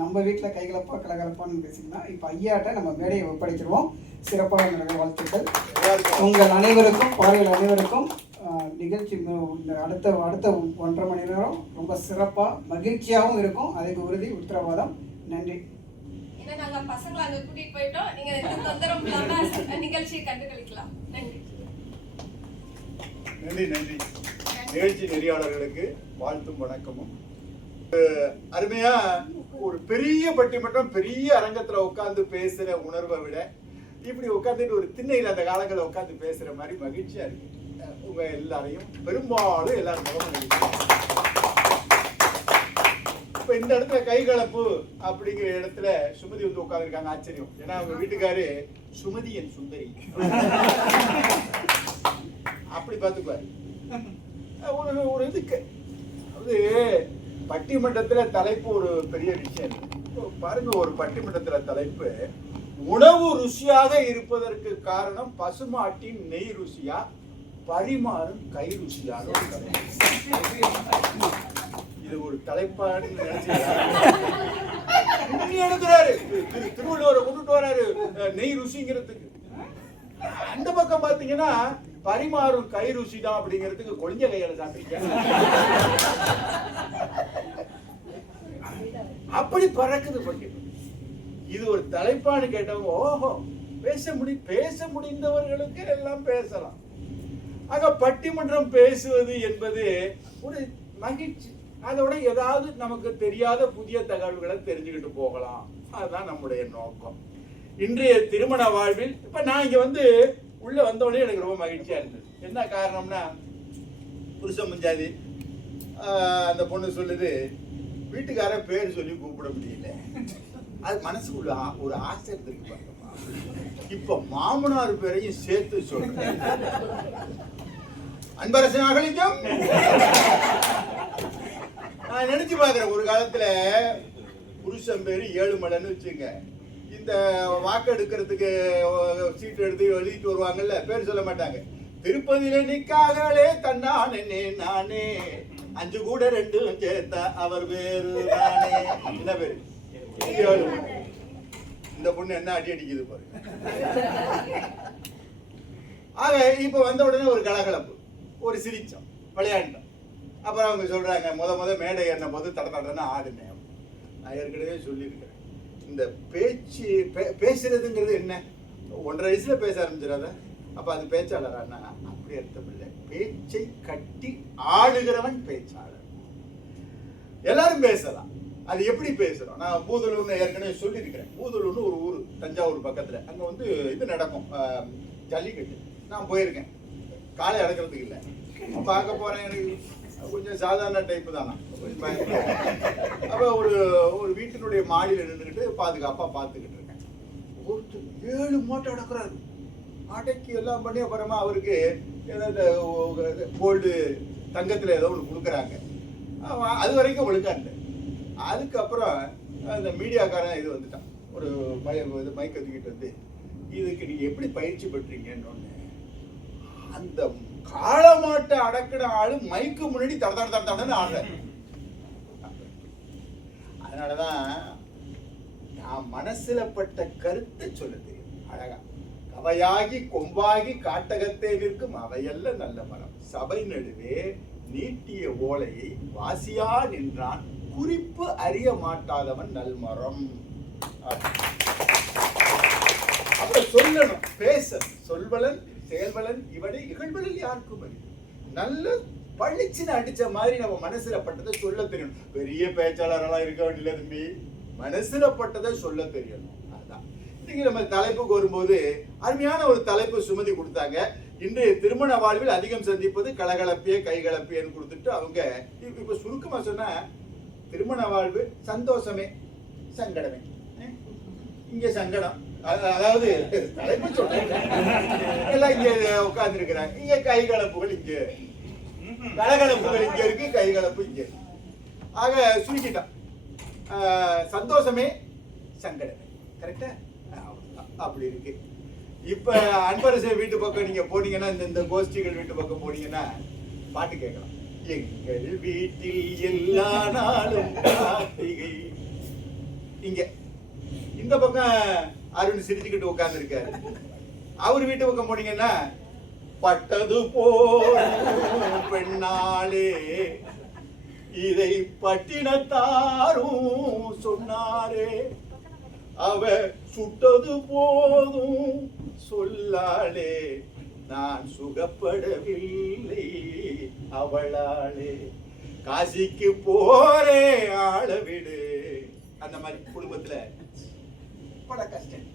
நம்ம வீட்டில் கைகலப்பா கலகலப்பான்னு பேசிங்கன்னா இப்போ ஐயாட்ட நம்ம மேடையை ஒப்படைச்சிருவோம். சிறப்பாக நடக்கிற வாழ்த்துக்கள் உங்கள் அனைவருக்கும், பார்வையாளர் அனைவருக்கும். நிகழ்ச்சி அடுத்த 1.5 மணி நேரம் ரொம்ப சிறப்பாக மகிழ்ச்சியாகவும் இருக்கும். அதுக்கு உறுதி உத்தரவாதம். நன்றி. நாங்கள் பசங்களை அங்கே கூட்டிகிட்டு போயிட்டோம். நீங்கள் எந்த தொந்தரவும் இல்லாமல் நிகழ்ச்சியை கண்டுகளிக்கலாம். நன்றி நன்றி நன்றி. நிகழ்ச்சி நெறியாளர்களுக்கு வாழ்த்தும் வணக்கமும். அருமையா ஒரு பெரிய பட்டிமன்றம், பெரிய அரங்கத்துல உட்கார்ந்து பேசுற உணர்வை விட இப்படி உட்காந்துட்டு ஒரு திண்ணையில் அந்த காலங்களில் உட்காந்து பேசுற மாதிரி மகிழ்ச்சியா இருக்கு. உங்க எல்லாரையும் பெரும்பாலும் எல்லாரும் முகமும் இப்ப இந்த இடத்துல கைகலப்பு அப்படிங்கிற இடத்துல சுமதி வந்து உட்காந்துருக்காங்க. ஆச்சரியம். ஏன்னா அவங்க வீட்டுக்காரு சுமதி என் சுந்தரி அப்படி பார்த்துப்பாரு. ஒரு இதுக்கு அது பட்டிமன்றத்துல தலைப்பு ஒரு பெரிய விஷயம் பாருங்க. ஒரு பட்டிமன்றத்துல தலைப்பு உணவு ருசியாக இருப்பதற்கு காரணம் பசுமாட்டின் நெய் ருசியா, பரிமாறும் கை ருசியாக. இது ஒரு தலைப்பான்னு நினைச்சுக்கிறாரு. திருவள்ளுவரை கொண்டுட்டு வராரு நெய் ருசிங்கிறதுக்கு. அந்த பக்கம் பாத்தீங்கன்னா பரிமாறும் கை ருசி தான் அப்படிங்கிறதுக்கு கொழிஞ்ச கையில சாப்பிட்டீங்க. அப்படி பறக்குது பட்டி. இது ஒரு தலைப்பான்னு கேட்டவங்க ஓஹோ பேச முடிந்தவர்களுக்கு எல்லாம் பேசலாம். ஆக பட்டிமன்றம் பேசுவது என்பது ஒரு மகிழ்ச்சி. அதோட ஏதாவது நமக்கு தெரியாத புதிய தகவல்களை தெரிஞ்சுக்கிட்டு போகலாம். அதுதான் நம்முடைய நோக்கம். இன்றைய திருமண வாழ்வில் இப்ப நான் இங்க வந்து உள்ள வந்தோடனே எனக்கு ரொம்ப மகிழ்ச்சியா இருந்தது. என்ன காரணம்னா, புருஷன் முஞ்சாதி அந்த பொண்ணு சொல்லுது வீட்டுக்கார பேர் சொல்லி கூப்பிட முடியல. அது மனசுக்குள்ள ஒரு ஆசை இருந்திருக்கு. இப்ப மாமனார் பேரையும் சேர்த்து சொல்றேன். அன்பரசன் அகலிக்கும் நான் நினைச்சு பாக்குறேன். ஒரு காலத்துல புருஷன் பேரு ஏழுமலைன்னு வச்சுங்க. இந்த வாக்கு எடுக்கிறதுக்கு சீட்டு எடுத்து எழுதிட்டு வருவாங்கல்ல, பேர் சொல்ல மாட்டாங்க. திருப்பதியில நிக்காகலே தன்னானே நானே 5 கூட 2 சேர்த்தா அவர் பேரு நானே. என்ன பேரு? இந்த பொண்ணு என்ன அடி அடிக்குது பாரு. ஆக இப்ப வந்த உடனே ஒரு கலகலப்பு, ஒரு சிரிச்சம், விளையாண்டோம். அப்புறம் அவங்க சொல்றாங்க முத மேடை ஏறின போது தடன்னு ஆடுனேன். நான் ஏற்கனவே சொல்லியிருக்கேன். இந்த பேசுறதுங்கிறது என்ன? 1.5 வயசுல பேச ஆரம்பிச்சிடாத. அப்ப அது பேச்சாளரானா? அப்படி அர்த்தம் இல்லை. பேச்சை கட்டி ஆடுகிறவன் பேச்சாளர். எல்லாரும் பேசலாம். அது எப்படி பேசுறோம்? நான் பூதலூர்னு ஏற்கனவே சொல்லியிருக்கிறேன். பூதலூர்னு ஒரு ஊர் தஞ்சாவூர் பக்கத்துல. அங்க வந்து இது நடக்கும், ஜல்லிக்கட்டு. நான் போயிருக்கேன். காலை அடக்கிறதுக்கு இல்லை, பார்க்க போறேன். எனக்கு கொஞ்சம் சாதாரண டைப்பு தானா. அப்ப ஒரு வீட்டினுடைய மாடியில் நின்றுக்கிட்டு பாதுகாப்பா பார்த்துக்கிட்டு இருக்கேன். ஒருத்தர் 7 மாட்டை அடக்குறாரு. அடக்கி எல்லாம் பண்ணி அப்புறமா அவருக்கு ஏதாவது கோல்டு தங்கத்துல ஏதோ ஒன்று கொடுக்குறாங்க. அது வரைக்கும் ஒழுக்காண்டு. அதுக்கப்புறம் அந்த மீடியாக்காரன் இது வந்துட்டான். ஒரு மைக் தூக்கிட்டு வந்து இதுக்கு நீங்க எப்படி பயிற்சி பெற்றீங்கன்னு ஒண்ணு. அந்த காளமாட்டை அடக்கின ஆளு மைக்கு முன்னாடி தடன்னு ஆடுற. அதனாலதான் நான் மனசுல பட்ட கருத்தை சொல்ல தெரியும் அழகா. கவையாகி கொம்பாகி காட்டகத்தே நிற்கும் அவையல்ல நல்ல மரம். சபை நடுவே நீட்டிய ஓலையை வாசியா நின்றான் குறிப்பு அறிய மாட்டாதவன் நல்மரம். அப்ப சொல்லணும், பேச சொல்வலன் செயல்வலன் இவனை இகழ்வலில் யாருக்கும் அறிவு. நல்ல பழிச்சுன்னு அடிச்ச மாதிரி நம்ம மனசுல பட்டதை சொல்ல தெரியணும். பெரிய பேச்சாளரெல்லாம் இருக்க வேண்டிய தம்பி, மனசுல பட்டதை சொல்ல தெரியணும். அதான் இன்னைக்கு நம்ம தலைப்புக்கு வரும்போது அருமையான ஒரு தலைப்பு சுமதி கொடுத்தாங்க. இன்றைய திருமண வாழ்வில் அதிகம் சந்திப்பது கலகலப்பிய கைகலப்பியன்னு கொடுத்துட்டு அவங்க இப்ப சுருக்கமா சொன்னா திருமண வாழ்வு சந்தோஷமே சங்கடமே. இங்க சங்கடம், அதாவது தலைப்பு சொல்றாங்க எல்லாம் இங்க உட்கார்ந்து இருக்கிறாங்க. இங்க கைகலப்புகள் இங்க, கலகலப்புகள் இங்க இருக்கு, கைகலப்பு இங்க. ஆக சுருக்கிட்டான். சந்தோஷமே சங்கடமே. கரெக்டா? அப்படி இருக்கு. இப்ப அன்பரசு வீட்டு பக்கம் நீங்க போனீங்கன்னா, இந்த கோஷ்டிகள் வீட்டு பக்கம் போனீங்கன்னா பாட்டு கேட்கலாம். எங்கள் வீட்டில் எல்லா நாளும் கார்த்திகை. இங்க இந்த பக்கம் அருண் சிரிச்சுக்கிட்டு உட்கார்ந்து இருக்காரு. அவர் வீட்டு பக்கம் போனீங்கன்னா பட்டது போலும் பெண்ணாளே இதை பட்டினத்தாரும் சொன்னாரே, அவ சுட்டது போதும் சொல்லாளே, நான் சுகப்படவில்லை அவளாளே, காசிக்கு போறே ஆள விடு. அந்த மாதிரி குடும்பத்துல பல கஷ்டம்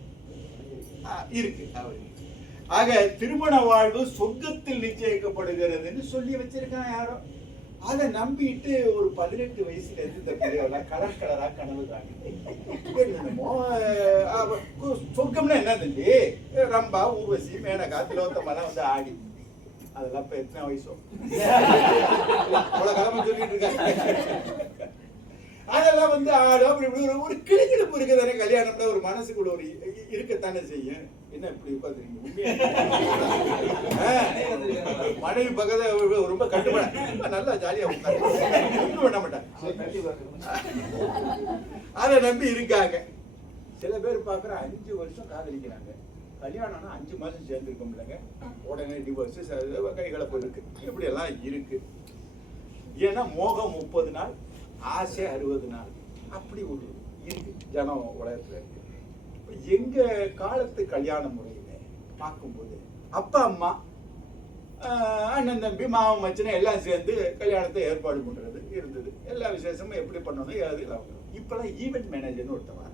இருக்கு அவருக்கு. ஆக திருமண வாழ்வு சொர்க்கத்தில் நிச்சயிக்கப்படுகிறதுன்னு சொல்லி வச்சிருக்கான் யாரோ. அதை நம்பிட்டு ஒரு 18 வயசுல இருந்து இந்த பிள்ளைகள்லாம் கலர் கலரா கனவு சொர்க்கம்னா என்னது? ரம்பா, ஊர்வசி, மேனகா, திலோத்தமெல்லாம் வந்து ஆடி. அதெல்லாம் இப்ப எத்தனை வயசோ அவ்வளவு கிழமை சொல்லிட்டு இருக்காங்க. அதெல்லாம் வந்து ஆடும். அப்படி இப்படி ஒரு கிளிக்கிழப்பு இருக்குதானே கல்யாணம்னா ஒரு மனசுக்குள்ள ஒரு இருக்கத்தானே செய்யும். என்ன இப்படி உட்காந்துருக்கீங்க? மனைவி பக்கத்துல ரொம்ப கட்டுப்பட நல்லா ஜாலியா உட்காந்து பண்ண மாட்டாங்க. அதை நம்பி இருக்காங்க. சில பேர் பாக்குற 5 வருஷம் காதலிக்கிறாங்க. கல்யாணம்னா 5 மாசம் சேர்ந்துருக்க முடியலங்க, உடனே டிவோர்ஸ், கைகலப்பு இருக்கு. இப்படி எல்லாம் இருக்கு. ஏன்னா மோகம் 30 நாள், ஆசை 60 நாள். அப்படி ஒரு இருக்கு ஜனம் உலகத்துல இருக்கு. எங்க காலத்து கல்யாண முறையில பார்க்கும்போது அப்பா அம்மா, அண்ணன் தம்பி, மாமன் மச்சனை எல்லாம் சேர்ந்து கல்யாணத்தை ஏற்பாடு பண்றது இருந்தது. எல்லா விசேஷமும் எப்படி பண்ணணும் ஏது எல்லாம். இப்பெல்லாம் ஈவென்ட் மேனேஜர்னு ஒருத்தன் வர,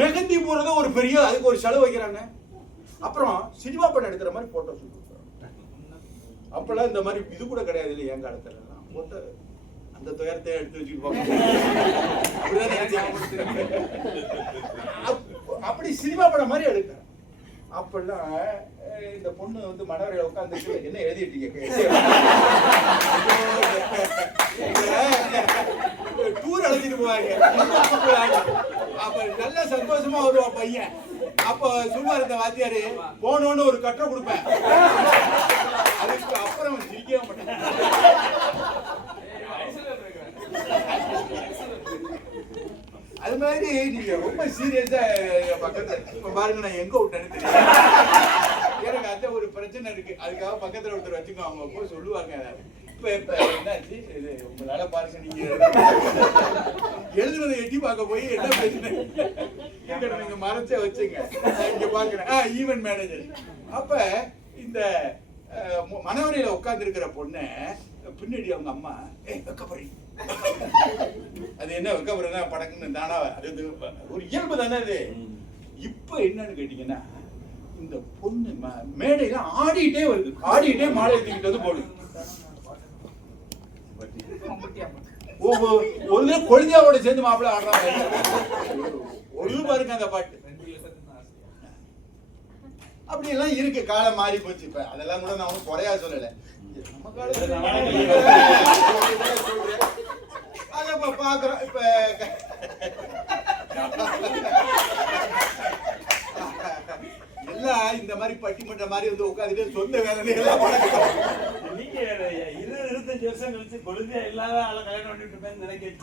மெகந்தி போறத ஒரு பெரிய அதுக்கு ஒரு செலவு வைக்கிறாங்க. அப்புறம் சினிமா படம் எடுக்கிற மாதிரி போட்டோ ஷூட். அப்பெல்லாம் இந்த மாதிரி இது கூட கிடையாது இல்லை என் காலத்துல எல்லாம். அந்த துயரத்தை எடுத்து வச்சுட்டு அப்படி சினிமா படம் மாதிரி எடுக்கிறேன். அப்பெல்லாம் இந்த பொண்ணு வந்து மனவரையில உட்காந்து என்ன எழுதிட்டீங்க, டூர் அழைச்சிட்டு போவாங்க. அப்ப நல்ல சந்தோஷமா வருவான் பையன். அப்ப சொல்லுவார் இந்த வாத்தியாரு, போனோன்னு ஒரு கட்டை கொடுப்பேன். அதுக்கு அப்புறம் சிரிக்கவே மாட்டேன். அது மாதிரி நீங்க ரொம்ப சீரியஸா பக்கத்துல இப்ப பாருங்க, நான் எங்க விட்டேன்னு தெரியும். எனக்கு அந்த ஒரு பிரச்சனை இருக்கு. அதுக்காக பக்கத்துல ஒருத்தர் வச்சுக்கோ, அவங்க போய் சொல்லுவாங்க. இப்ப என்னாச்சு உங்களால பாருங்க, நீங்க எழுதுனதை எட்டி பார்க்க போய் என்ன பிரச்சனை நீங்க மறைச்ச வச்சுங்க. இங்க பாக்குறேன் ஈவென்ட் மேனேஜர். அப்ப இந்த மனவரையில உட்கார்ந்து இருக்கிற பொண்ணு பின்னாடி அவங்க அம்மா வெக்கப்படுறீங்க. அது என்ன வெக்கப்படுறா படக்குன்னு தானா, அது ஒரு இயல்பு தானே அது. இப்ப என்னன்னு கேட்டீங்கன்னா, இந்த பொண்ணு மேடையில ஆடிட்டே வருது, ஆடிட்டே மாலை எடுத்துக்கிட்டு வந்து போடுது. ஒரு கொழுந்தியாவோட சேர்ந்து மாப்பிள்ள ஆடுறாங்க. ஒரு பாருங்க அந்த பாட்டு. அப்படி எல்லாம் இருக்கு. காலம் மாறி போச்சு. இப்ப அதெல்லாம் கூட நான் ஒன்னும் குறையா சொல்லல. நம்ம காலத்துல பாக்குறோம். இப்ப எல்லாம் இந்த மாதிரி பட்டிமன்ற மாதிரி வந்து உட்காந்துட்டு சொந்த வேலை எல்லாம் நீங்க 25 வருஷம் கழிச்சு கொழுந்தியா இல்லாத ஆளை கல்யாணம் பண்ணிட்டு இருப்பேன்னு நினைக்கிறீங்க.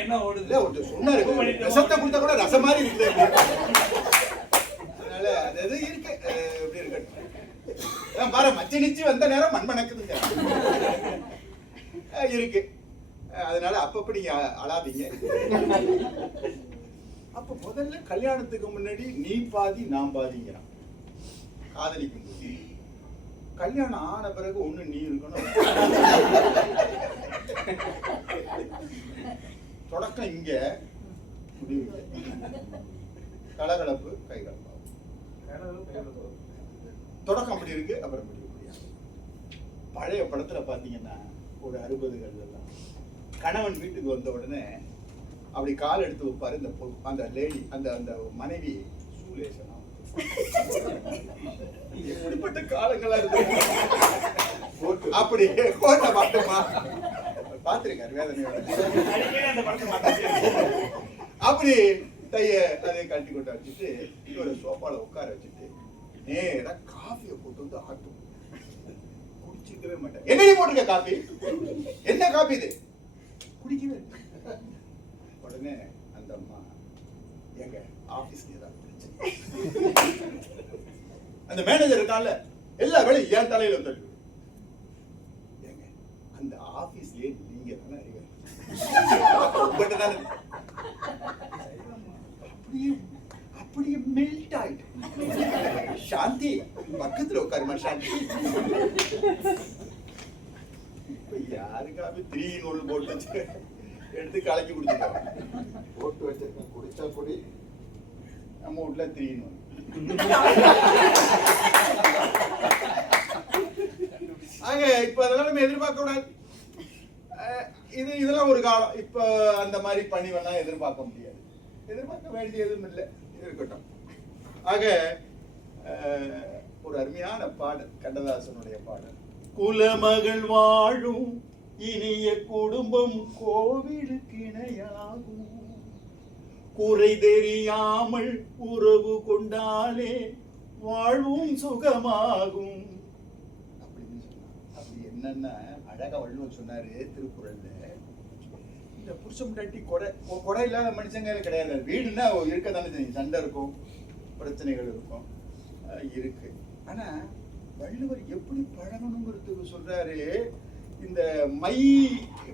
என்ன ஓடுது ரசத்தை கொடுத்தா கூட ரசம் மாதிரி இருக்குது. அதனால அது இருக்கு. எப்படி இருக்கட்டும் பாரு, மச்ச நிச்சு வந்த நேரம் மண்மணக்குதுங்க இருக்கு. அதனால அப்பப்ப நீங்க அழாதீங்க. அப்ப முதல்ல கல்யாணத்துக்கு முன்னாடி நீ பாதி நான் பாதிங்கிறான். காதலிக்கும் போது கல்யாணம் ஆன பிறகு ஒண்ணு நீ இருக்கணும். தொடக்கம் இங்க, முடிவு கலகலப்பு கைகலப்பு. தொடக்கம் அப்படி இருக்கு, அப்புறம் முடிவு முடியாது. பழைய படத்துல பாத்தீங்கன்னா ஒரு 60கள் எல்லாம் கணவன் வீட்டுக்கு வந்த உடனே அப்படி கால் எடுத்து வைப்பாரு அந்த லேடி, அந்த மனைவி சூலேசனா. எப்படிப்பட்ட காலங்களா இருக்கு. அப்படி கோட்டை பாட்டுமா பார்த்திருக்காரு வேதனையோட. அடிக்கடி அந்த படத்தை பார்த்துட்டே அப்படி டைய அதை கட்டி கொண்டு வச்சுட்டு இவரை சோஃபால உட்கார வச்சுட்டு நேரா காஃபியை போட்டு வந்து ஆட்டும். குடிச்சிக்கவே மாட்டேன். என்னடி போட்டுக்க காஃபி? என்ன காஃபி இது? குடிக்கவே இல்லை. உடனே அந்த அம்மா, எங்க ஆபீஸ்ல ஏதாவது பிரச்சனை? அந்த மேனேஜர் இருக்கான்ல, எல்லா வேலையும் என் தலையில தட்டு. ஏங்க அந்த ஆபீஸ்லயே நீங்க தானே அறிவு, உங்கள்கிட்ட தானே. அப்படியே அப்படியே மெல்ட் ஆயிட்டு. சாந்தி பக்கத்துல உட்காருமா சாந்தி. இப்ப யாருக்காவது 3-in-1 போட்டு வச்சு எடுத்து கலக்கி குடிச்சிருக்கோம். போட்டு வச்சிருக்கேன், குடிச்சா குடி. நம்ம வீட்டுல 3-in-1. ஆக இப்ப அதெல்லாம் நம்ம எதிர்பார்க்க கூடாது. இதெல்லாம் ஒரு காலம். இப்ப அந்த மாதிரி பணிவெல்லாம் எதிர்பார்க்க முடியாது, எதிர்பார்க்க வேண்டியதும் இல்லை, இருக்கட்டும். ஆக ஒரு அருமையான பாடல், கண்ணதாசனுடைய பாடல். குலமகள் வாழும் இனிய குடும்பம் கோவிலுக்கு இணையாகும், குறை தெரியாமல் உறவு கொண்டாலே வாழ்வும் சுகமாகும் அப்படின்னு சொன்னார். அப்படி என்னன்னா அழகா வள்ளுவர் சொன்னாரு திருக்குறள்ல, இந்த புருஷன் முன்னாடி குறை இல்லாத மனுஷங்க கிடையாது. வீடுன்னா இருக்கதானே செய்யும், சண்டை இருக்கும், பிரச்சனைகள் இருக்கும், இருக்கு. ஆனா வள்ளுவர் எப்படி பழகணுங்கிறதுக்கு சொல்றாரு. இந்த மை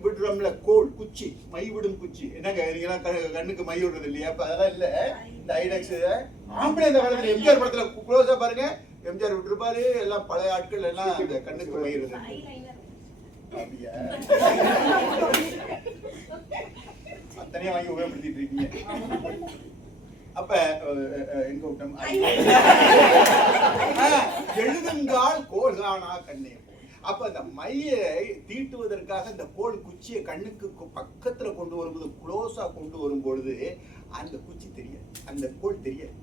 விடுறோம்ல, கோல் குச்சி, மை விடும் குச்சி. என்னங்க நீங்களாம் கண்ணுக்கு மை விடுறது இல்லையா? அப்ப அதெல்லாம் இல்ல. இந்த ஐடெக்ஸ் ஆம்பளை இந்த காலத்துல எம்ஜிஆர் படத்துல க்ளோஸா பாருங்க, எம்ஜிஆர் விட்டுருப்பாரு. எல்லாம் பழைய ஆட்கள் எல்லாம் இந்த கண்ணுக்கு மை விடுறது. அத்தனையா வாங்கி உபயோகப்படுத்திட்டு இருக்கீங்க. அப்ப எங்க விட்டோம்? எழுதுங்கால் கோல்கானா கண்ணே. அப்ப அந்த மையை தீட்டுவதற்காக இந்த கோல் குச்சியை கண்ணுக்கு பக்கத்துல கொண்டு வரும்போது, க்ளோஸா கொண்டு வரும்பொழுது அந்த குச்சி தெரியாது, அந்த கோல் தெரியாது.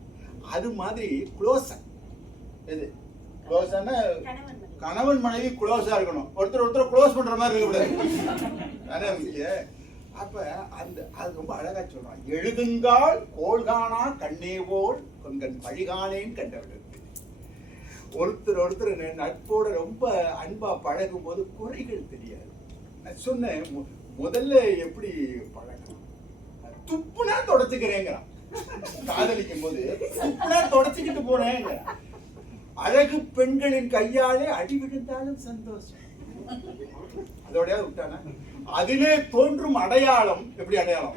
அது மாதிரி க்ளோஸா, எது க்ளோஸான கணவன் மனைவி க்ளோஸா இருக்கணும். ஒருத்தர் க்ளோஸ் பண்ற மாதிரி இருக்கக்கூடாது. அப்ப அந்த அது ரொம்ப அழகா சொல்றான். எழுதுங்கால் கோல்கானா கண்ணே போல் கொங்கன் பழிகானேன்னு கண்டவர்கள். ஒருத்தர் நட்போட ரொம்ப அன்பா பழகும் போது குறைகள் தெரியாது. நான் சொன்னேன் முதல்ல எப்படி பழகணும், துப்புனா தொடச்சுக்கிறேங்கிறான். காதலிக்கும் போது துப்புனா தொடச்சுக்கிட்டு போறேங்க. அழகு பெண்களின் கையாலே அடி விழுந்தாலும் சந்தோஷம். அதோடய விட்டானா? அதிலே தோன்றும் அடையாளம், எப்படி அடையாளம்?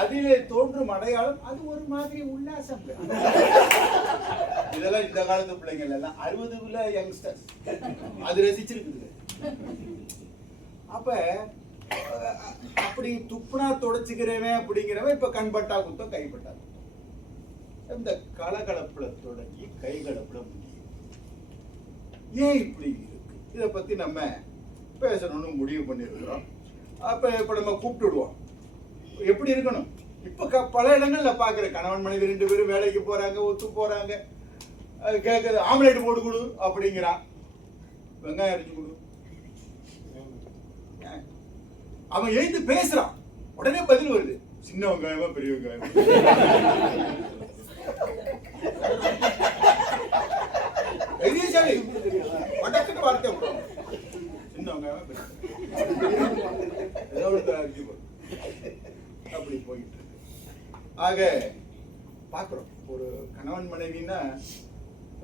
அதிலே தோன்றும் அடையாளம் அது ஒரு மாதிரி உல்லாசம். இதெல்லாம் இந்த காலத்து பிள்ளைங்கள் எல்லாம் 60 யங்ஸ்டர்ஸ் அது ரசிச்சிருக்குது. அப்ப அப்படி துப்புனா தொடச்சுக்கிறவன் அப்படிங்கிறவன் இப்ப கண்பட்டா குத்தம் கைப்பட்டா குத்தம். இந்த கலகலப்புல தொடங்கி கைகலப்புல முடியும். ஏன் இப்படி இருக்கு? இதை பத்தி நம்ம பேசணும்னு முடிவு பண்ணிருக்கிறோம். இப்ப நம்ம கூப்பிட்டுடுவோம். எப்படி இருக்கணும்? இப்ப பல இடங்கள்ல பாக்குற கணவன் மனைவி 2 பேரும் வேலைக்கு போறாங்க, ஒத்து போறாங்க. கேட்கறது ஆம்லேட் போட்டு கொடு அப்படிங்கிறான், வெங்காயம் அரைச்சு கொடு. அவன் எழுந்து பேசுறான், உடனே பதில் வருது, சின்ன வெங்காயமா பெரிய வெங்காயம். வடக்குன்னு வார்த்தை சின்ன வெங்காயமா பெரிய அப்படி போயிட்டு இருக்கு. ஆக பாக்குறோம் ஒரு கணவன் மனைவின்னா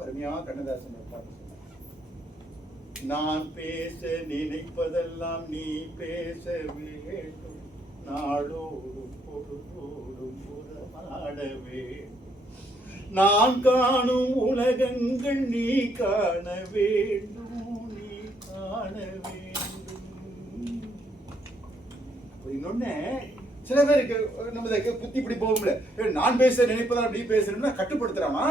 அருமையா கண்ணதாசன் பாட்டு சொன்னார். நான் பேச நினைப்பதெல்லாம் நீ பேச வேண்டும், நாடோடும் பொழுதோடும் உறவாட வேண்டும், நான் காணும் உலகங்கள் நீ காண வேண்டும், நீ காண வேண்டும். இன்னொன்னு சில பேருக்கு நம்ம புத்தி இப்படி போகும்ல, நான் பேச நினைப்பதா அப்படி பேசுறோம்னா கட்டுப்படுத்துறாமா?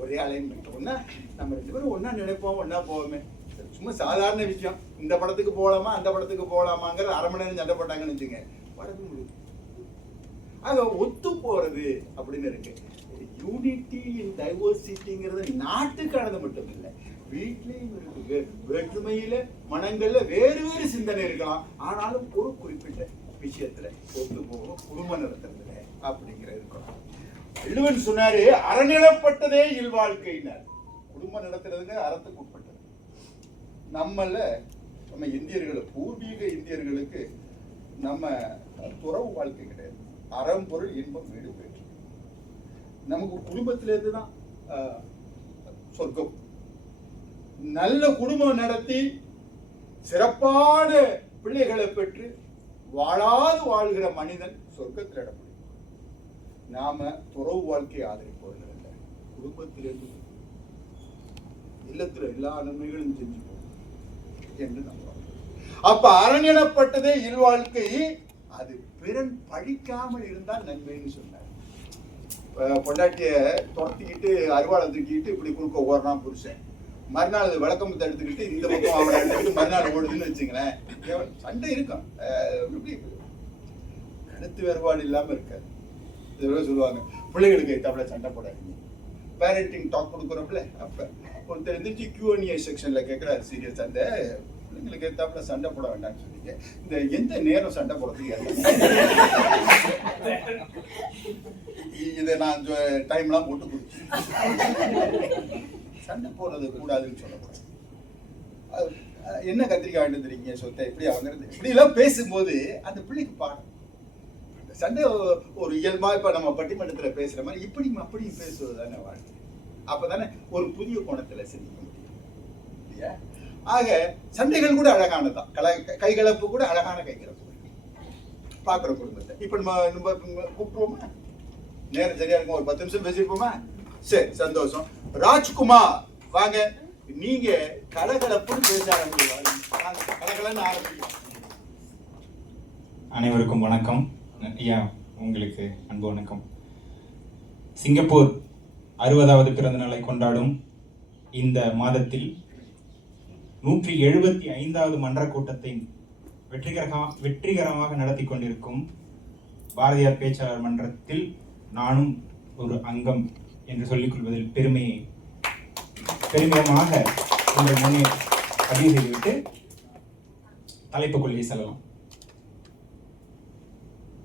ஒரே அலைன்மெண்ட். ஒன்னா நம்ம 2 பேரும் ஒன்னா நினைப்போம், ஒன்னா போவோமே. சும்மா சாதாரண விஷயம், இந்த படத்துக்கு போகலாமா அந்த படத்துக்கு போகலாமாங்கிற 1/2 மணி நேரம் சண்டை போட்டாங்கன்னு வச்சுங்க, படத்துக்கு முடியும். ஆக ஒத்து போறது அப்படின்னு இருக்கு. யூனிட்டி இன் டைவர்சிட்டிங்கிறது நாட்டுக்கானது மட்டும் இல்லை, வீட்லயும் இருக்கு. வேற்றுமையில மனங்கள்ல வேறு வேறு சிந்தனை இருக்கலாம், ஆனாலும் ஒரு குறிப்பிட்ட விஷயத்துல ஒத்து போகணும், குடும்பம் நடத்துறதுல அப்படிங்கிற இருக்கணும். வள்ளுவன் சொன்னாரு, அறநிலப்பட்டதே இல்வாழ்க்கையினர். குடும்பம் நடத்துறதுங்க அறத்துக்கு உட்பட்டது. நம்ம இந்தியர்கள், பூர்வீக இந்தியர்களுக்கு நம்ம துறவு வாழ்க்கை கிடையாது. அறம் பொருள் இன்பம் வீடு பெற்று நமக்கு குடும்பத்திலிருந்து தான் சொர்க்கம். நல்ல குடும்பம் நடத்தி சிறப்பான பிள்ளைகளை பெற்று வாழாது வாழ்கிற மனிதன் சொர்க்கத்தில் இட முடியும். நாம துறவு வாழ்க்கையை ஆதரிப்பவர்கள் அல்ல. குடும்பத்திலிருந்து இல்லத்துல எல்லா நன்மைகளும் செஞ்சுப்போம் என்று நம்புறோம். அப்ப அரணப்பட்டதே இல்வாழ்க்கை. அது பிறன் பழிக்காமல் இருந்தால் நன்மைன்னு சொன்னார். பொண்டாட்டிய துரத்திக்கிட்டு அருவாளை தூக்கிட்டு இப்படி குறுக்க ஓடுறான் புருஷன், மறுநாள் அது விளக்கம் தடுத்துக்கிட்டு இந்த பக்கம் அவனை எடுத்துக்கிட்டு மறுநாள் ஓடுதுன்னு வச்சுங்களேன், சண்டை இருக்கும். எப்படி கருத்து வேறுபாடு இல்லாம இருக்காது. இதெல்லாம் சொல்லுவாங்க, பிள்ளைகளுக்கு தமிழ சண்டை போடாதீங்க. பேரண்டிங் டாக் கொடுக்குறோம்ல, அப்ப ஒருத்தர் இருந்துச்சு Q&A செக்ஷன்ல கேட்கிறாரு, சீரியஸ் அந்த பிள்ளைங்களுக்கு ஏத்தாப்புல சண்டை போட வேண்டாம்னு சொன்னீங்க, இந்த எந்த நேரம் சண்டை போடுறதுக்கு இதை நான் டைம்லாம் போட்டு கொடுத்து சண்டை போடுறது கூடாதுன்னு சொல்லக்கூடாது. என்ன கத்திரிக்காய் வாங்கிட்டு தெரியுங்க சொத்தை இப்படி வாங்குறது இப்படி எல்லாம் பேசும்போது அந்த பிள்ளைக்கு பாடம். சண்டை ஒரு இயல்பா இப்ப நம்ம பட்டிமன்றத்துல பேசுற மாதிரி இப்படி அப்படி பேசுவது தானே வாழ்க்கை. அப்பதானே ஒரு புதிய கோணத்துல சிந்திக்க முடியும் இல்லையா? ஆக சண்டைகள் கூட அழகானதான், கைகலப்பு கூட அழகான கைகலப்பு பாக்குற குடும்பத்தை. இப்ப நம்ம கூப்பிடுவோமா? நேரம் சரியா இருக்கும், ஒரு 10 நிமிஷம் பேசிருப்போமா? சரி, சந்தோஷம். ராஜ்குமார் வாங்க, நீங்க கலகலப்புன்னு பேச ஆரம்பிக்கலாம். கலகலன்னு ஆரம்பிக்கலாம். அனைவருக்கும் வணக்கம். ஐயா உங்களுக்கு அன்பு வணக்கம். சிங்கப்பூர் 60வது பிறந்த நாளை கொண்டாடும் இந்த மாதத்தில் 175வது மன்ற கூட்டத்தை வெற்றிகரமாக நடத்தி கொண்டிருக்கும் பாரதியார் பேச்சாளர் மன்றத்தில் நானும் ஒரு அங்கம் என்று சொல்லிக் கொள்வதில் பெருமிதமாக உங்கள் முன்னே பதிவு செய்துவிட்டு தலைப்புக்குள்ளே செல்லலாம்.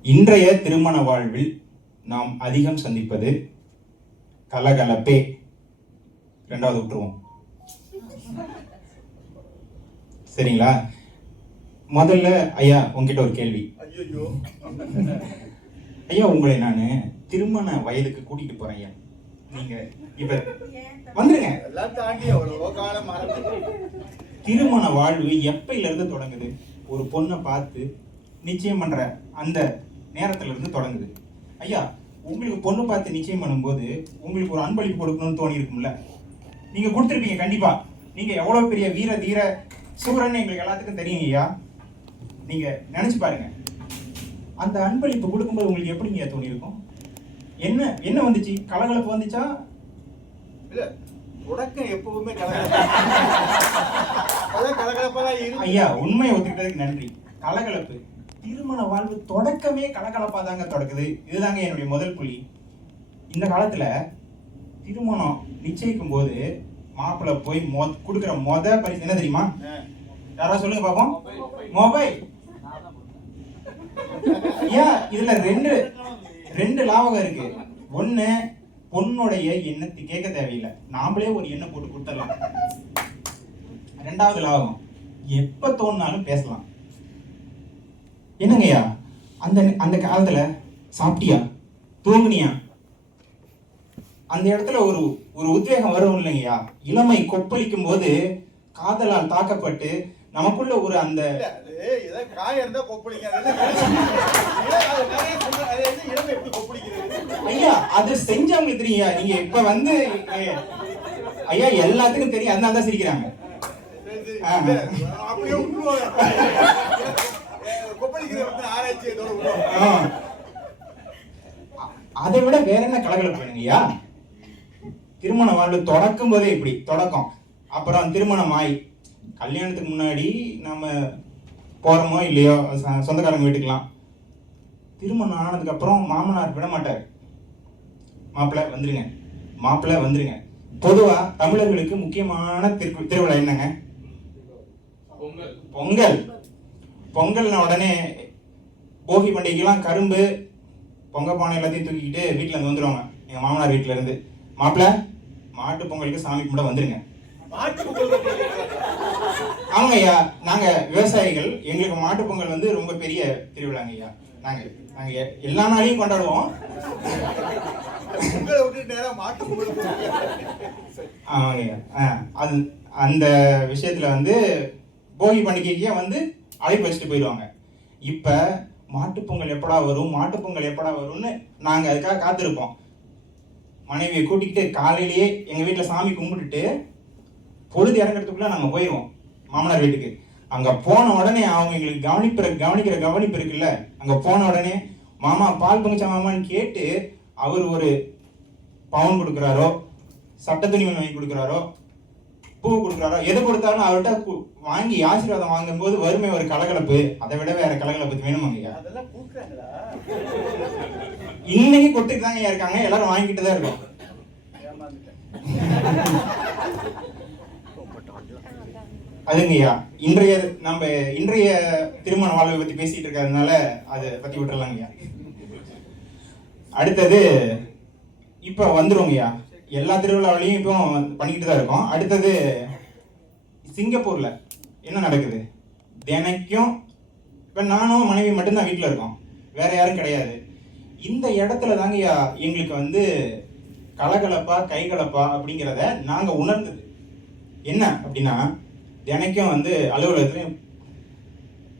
இன்றைய திருமண வாழ்வில் நாம் அதிகம் சந்திப்பது கலகலப்பே. 2வது விட்டுருவோம், சரிங்களா? முதல்ல ஐயா உங்ககிட்ட ஒரு கேள்வி. ஐயா, உங்களை நான் திருமண வயதுக்கு கூட்டிட்டு போறேன் ஐயா. நீங்க இப்ப வந்துருங்க. திருமண வாழ்வு எப்பையில இருந்து தொடங்குது? ஒரு பொண்ணை பார்த்து நிச்சயம் பண்ற அந்த நேரத்துல இருந்து தொடங்குது. ஐயா, உங்களுக்கு பொண்ணு பார்த்து நிச்சயம் பண்ணும்போது உங்களுக்கு ஒரு அன்பளிப்பு கொடுக்கணும்னு தோணி இருக்கும்ல, நீங்க கொடுத்துருப்பீங்க கண்டிப்பா. நீங்க எவ்வளவு பெரிய வீர தீர சூரன்னு எங்களுக்கு எல்லாத்துக்கும் தெரியும் ஐயா. நீங்க நினைச்சு பாருங்க, அந்த அன்பளிப்பு கொடுக்கும்போது உங்களுக்கு எப்படிங்க தோணி இருக்கும்? என்ன வந்துச்சு? கலகலப்பு வந்துச்சா? இல்ல, தொடக்கம் எப்பவுமே கலகலப்பா. ஐயா, உண்மையை ஒத்துக்கிட்டதுக்கு நன்றி. கலகலப்பு திருமண வாழ்வு தொடக்கமே கலகலப்பா தாங்க தொடக்குது. இதுதாங்க என்னுடைய முதல் புள்ளி. இந்த காலத்துல திருமணம் நிச்சயிக்கும் போது மாப்பிள்ளை போய் கொடுக்குற பரிசு என்ன தெரியுமா? யாராவது சொல்லுங்க பாப்போம். மொபைல். ஏன் இதுல ரெண்டு லாபகம் இருக்கு. ஒண்ணு, பொண்ணுடைய எண்ணத்தை கேட்க தேவையில்லை, நாமளே ஒரு எண்ணெய் போட்டு கொடுத்துடலாம். 2வது லாபகம், எப்ப தோணுனாலும் பேசலாம். என்னங்கய்யா, அந்த காலத்துல சாப்பிட்டியா, தூங்குனியா, அந்த இடத்துல ஒரு உத்வேகம் வரும் இல்லைங்கய்யா. இளமை கொப்பளிக்கும் போது காதலால் தாக்கப்பட்டு நமக்குள்ள ஒரு அந்த ஐயா அது செஞ்சவங்களுக்கு தெரியும். நீங்க இப்ப வந்து ஐயா எல்லாத்துக்கும் தெரியும், அதனால தான் சிரிக்கிறாங்க. அதை விட வேற என்ன கலகலப்பு வேணுங்கய்யா? திருமண வாழ்வு தொடக்கும் போதே இப்படி தொடக்கம். அப்புறம் திருமணம் ஆகி கல்யாணத்துக்கு முன்னாடி நம்ம போறோமோ இல்லையோ சொந்தக்காரங்க வீட்டுக்கலாம். திருமணம் ஆனதுக்கு அப்புறம் மாமனார் விட மாட்டார். மாப்பிள்ளை வந்துருங்க, பொதுவா தமிழர்களுக்கு முக்கியமான திருவிழா என்னங்க? பொங்கல். பொங்கல்னா உடனே போகி பண்டிகைக்கெல்லாம் கரும்பு பொங்க பானை எல்லாத்தையும் தூக்கிக்கிட்டு வீட்டுல இருந்து வந்துடுவாங்க. எங்க மாமனார் வீட்டுல இருந்து, மாப்பிள்ள மாட்டு பொங்கலுக்கு சாமி கும்பிட வந்துருங்க. ஆமாங்க ஐயா, நாங்க விவசாயிகள், எங்களுக்கு மாட்டு பொங்கல் வந்து ரொம்ப பெரிய திருவிழாங்க ஐயா. நாங்க நாங்க எல்லா நாளையும் கொண்டாடுவோம். ஆமாங்க ஐயா. அது அந்த விஷயத்துல வந்து போகி பண்டிகைக்கே வந்து அழைப்பு வச்சுட்டு போயிடுவாங்க. இப்ப மாட்டுப்பொங்கல் எப்படா வரும், மாட்டுப்பொங்கல் எப்படா வரும்னு நாங்க அதுக்காக காத்திருப்போம். மனைவியை கூட்டிக்கிட்டு காலையிலேயே எங்க வீட்டுல சாமி கும்பிட்டுட்டு பொழுது இறங்கிறதுக்குள்ள நாங்க போயிடுவோம் மாமனார் வீட்டுக்கு. அங்க போன உடனே அவங்க எங்களுக்கு கவனிக்கிற கவனிப்பு இருக்குல்ல, அங்க போன உடனே மாமா பால் பொங்கச்சா மாமான்னு கேட்டு அவர் ஒரு பவுன் கொடுக்குறாரோ, சட்ட துணிமணி வாங்கி கொடுக்குறாரோ, பூ கொடுக்குறாரோ, எதை கொடுத்தாலும் அவர்கிட்ட வாங்கி ஆசீர்வாதம் வாங்கும் போது வறுமை ஒரு கலகலப்பு. அதை விட வேற கலகலப்பு வேணுமாங்கய்யா? இன்னைக்கு கொடுத்துட்டு தாங்க இருக்காங்க, எல்லாரும் வாங்கிட்டு தான் இருக்கோம். அதுங்கய்யா, இன்றைய திருமண வாழ்வை பத்தி பேசிட்டு இருக்கிறதுனால அதை பத்தி விட்டுறலாங்கய்யா. அடுத்தது இப்ப வந்துருவோங்கய்யா, எல்லா திருவிழாவிலையும் இப்போ பண்ணிக்கிட்டு தான் இருக்கோம். அடுத்தது சிங்கப்பூர்ல என்ன நடக்குது? தினைக்கும் இப்ப நானும் மனைவி மட்டும்தான் வீட்டுல இருக்கோம், வேற யாரும் கிடையாது. இந்த இடத்துல தாங்கய்யா எங்களுக்கு வந்து கலகலப்பா கைகலப்பா அப்படிங்கிறத நாங்க உணர்ந்தது. என்ன அப்படின்னா, தினைக்கும் வந்து அலுவலகத்துலையும்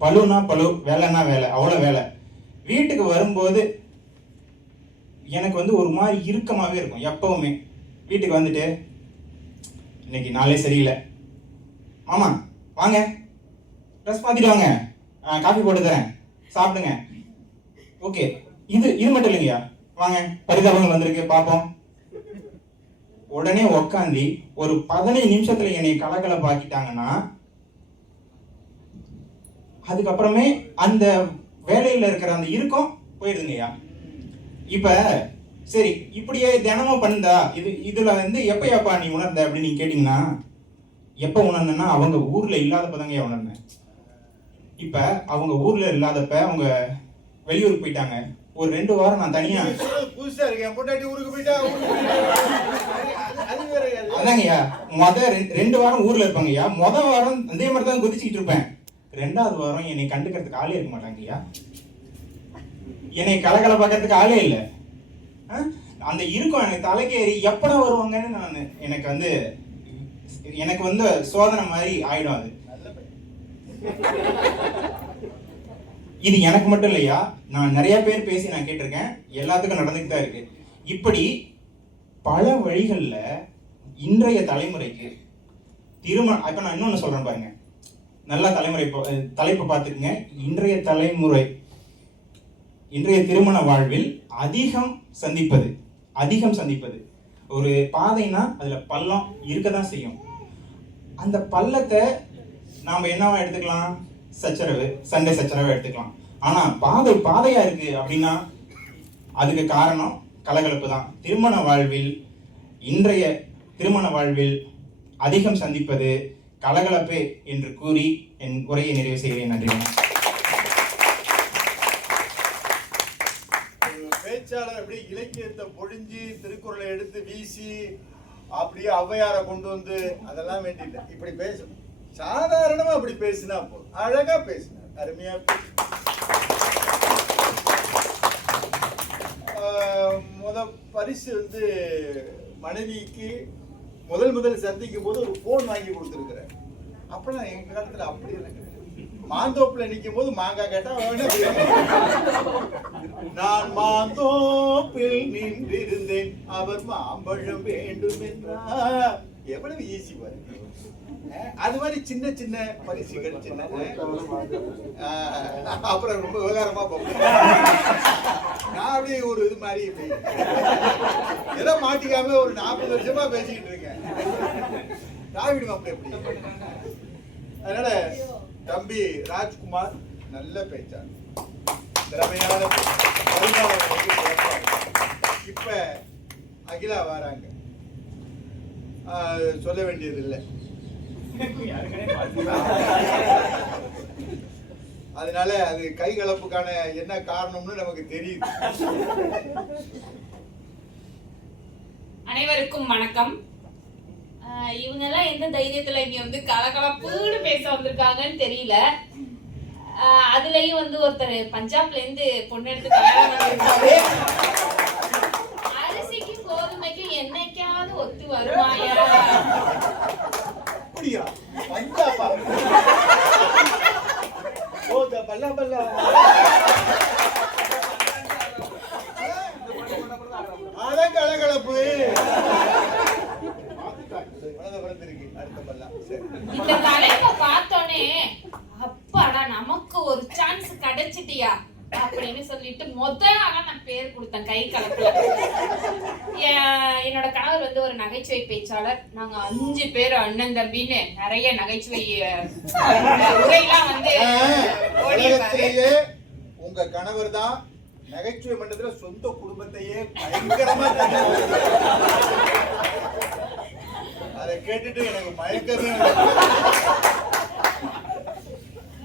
பழுனா பழு, வேலைன்னா வேலை, அவ்வளோ வேலை. வீட்டுக்கு வரும்போது எனக்கு வந்து ஒரு மாதிரி இறுக்கமாகவே இருக்கும். எப்பவுமே வீட்டுக்கு வந்துட்டு இன்னைக்கு நாளே சரியில்லை, மாமா வாங்க ட்ரெஸ் மாற்றிட்டு வாங்க, காஃபி போட்டு தரேன், சாப்பிடுங்க. ஓகே, இது மட்டும் இல்லைங்கய்யா, வாங்க பரிதாபங்கள் வந்திருக்கு பார்ப்போம். உடனே உக்காந்தி ஒரு 15 நிமிஷத்துல என்னை கலகலப்பாக்கிட்டாங்கன்னா அதுக்கப்புறமே அந்த வேலையில இருக்கிற அந்த இறுக்கம் போயிடுதுங்கய்யா. இப்ப சரி, இப்படியே தினமும் பண்ணுதா, இதுல வந்து எப்ப நீ உணர்ந்த அப்படின்னு நீங்க கேட்டீங்கன்னா, எப்ப உணர்ந்தேன்னா அவங்க ஊர்ல இல்லாதப்பதாங்க உணர்ந்தேன். இப்ப அவங்க ஊர்ல இல்லாதப்ப அவங்க வெளியூருக்கு போயிட்டாங்க. ஒரு 2 வாரம் நான் தனியா புதுசா இருக்கேன், பொண்டாட்டி ஊருக்கு போயிட்டா அதாங்கய்யா, 2 வாரம் ஊர்ல இருப்பாங்கய்யா. வாரம் அதே மாதிரி தான் குதிச்சுக்கிட்டு இருப்பேன். 2வது வாரம் என்னை கண்டுக்கிறதுக்கு ஆளே இருக்க மாட்டாங்கய்யா, என்னை கலகல பார்க்கறதுக்கு ஆளே இல்லை. அந்த இருக்கும் எனக்கு தலைக்கேறி எப்படா வருவாங்கன்னு எனக்கு வந்து சோதனை மாதிரி ஆயிடும். அது இது எனக்கு மட்டும் இல்லையா, நான் நிறைய பேர் பேசி நான் கேட்டிருக்கேன், எல்லாத்துக்கும் நடந்துட்டு தான் இருக்கு. இப்படி பல வழிகள்ல இன்றைய தலைமுறைக்கு திருமணம், இப்ப நான் இன்னொன்னு சொல்றேன் பாருங்க, நல்லா தலைப்பு பார்த்துக்குங்க. இன்றைய திருமண வாழ்வில் அதிகம் சந்திப்பது ஒரு பாதைனா அதுல பள்ளம் இருக்கதான் செய்யும். அந்த பள்ளத்தை நாம என்னவா எடுத்துக்கலாம், சண்டை சச்சரவை எடுத்துக்கலாம். ஆனா பாதையா இருக்கு அப்படின்னா அதுக்கு காரணம் கலகலப்பு தான். இன்றைய திருமண வாழ்வில் அதிகம் சந்திப்பது கலகலப்பே என்று கூறி என் உரையை நிறைவு செய்கிறேன். நன்றி. பேச்சாளர் அப்படி இலக்கியத்தை பொழிஞ்சு திருக்குறளை எடுத்து வீசி அப்படியே ஔவையாரை கொண்டு வந்து அதெல்லாம் வேண்டியில்லை. இப்படி பேசணும், சாதாரணமா அப்படி பேசினா போதும். அழகா பேசினார், அருமையா பரிசு வந்து மனைவிக்கு முதல் சந்திக்கும் போது ஒரு போன் வாங்கி கொடுத்துருக்கிறேன். அப்பெல்லாம் எங்க காலத்துல அப்படி எனக்கு மாந்தோப்புல நிற்கும் போது மாங்காய் கேட்டா நான் மாந்தோப்பில் நின்றிருந்தேன், அவர் மாம்பழம் வேண்டும் என்றார். எவ்வளவு ஈஸி பாருங்க. அது மாதிரி சின்ன சின்ன பரிசுகள், சின்ன அப்புறம் ரொம்ப விவகாரமா போகும். நான் அப்படியே ஒரு இது மாதிரி ஏதோ மாட்டிக்காம ஒரு 40 வருஷமா பேசிக்கிட்டு இருக்கேன். தாவிடுமா அப்படி எப்படி. அதனால தம்பி ராஜ்குமார் நல்ல பேச்சாளர், திறமையான. இப்ப அகிலா வராங்க. சொல்ல வேண்டியது இல்லை. அதனால அது கை கலப்புக்கான என்ன காரணம்னு நமக்கு தெரியுது. அனைவருக்கும் வணக்கம். இவங்க எல்லாம் எந்த தைரியத்துல இங்க வந்து கலகலப்புன்னு பேச வந்திருக்காங்கன்னு தெரியல. அதுலயும் வந்து ஒருத்தர் பஞ்சாப்ல இருந்து பொண்ணு எடுத்து கல்யாணம் பண்ணிருக்காரு. அரிசிக்கும் கோதுமைக்கும் என்னைக்காவது ஒத்து வருமாயா? அப்படியா? பஞ்சாபா? ஓ பல்லா பல்லா. அதான் கலகலப்பு. இந்த தலைப்பை பார்த்தோன்னே அப்பாடா நமக்கு ஒரு சான்ஸ் கிடைச்சிட்டியா அப்படின்னு சொல்லிட்டு முதல்ல நான் பேர் கொடுத்தேன் கை கலப்புல. என்னோட கணவர் வந்து ஒரு நகைச்சுவை பேச்சாளர். நாங்க 5 பேர் அண்ணன் தம்பின்னு நிறைய நகைச்சுவை உரையெல்லாம் வந்து உங்க கணவர் தான் நகைச்சுவை மன்றத்துல சொந்த குடும்பத்தையே பயங்கரமா அதை கேட்டுட்டு எனக்கு மயக்கமே.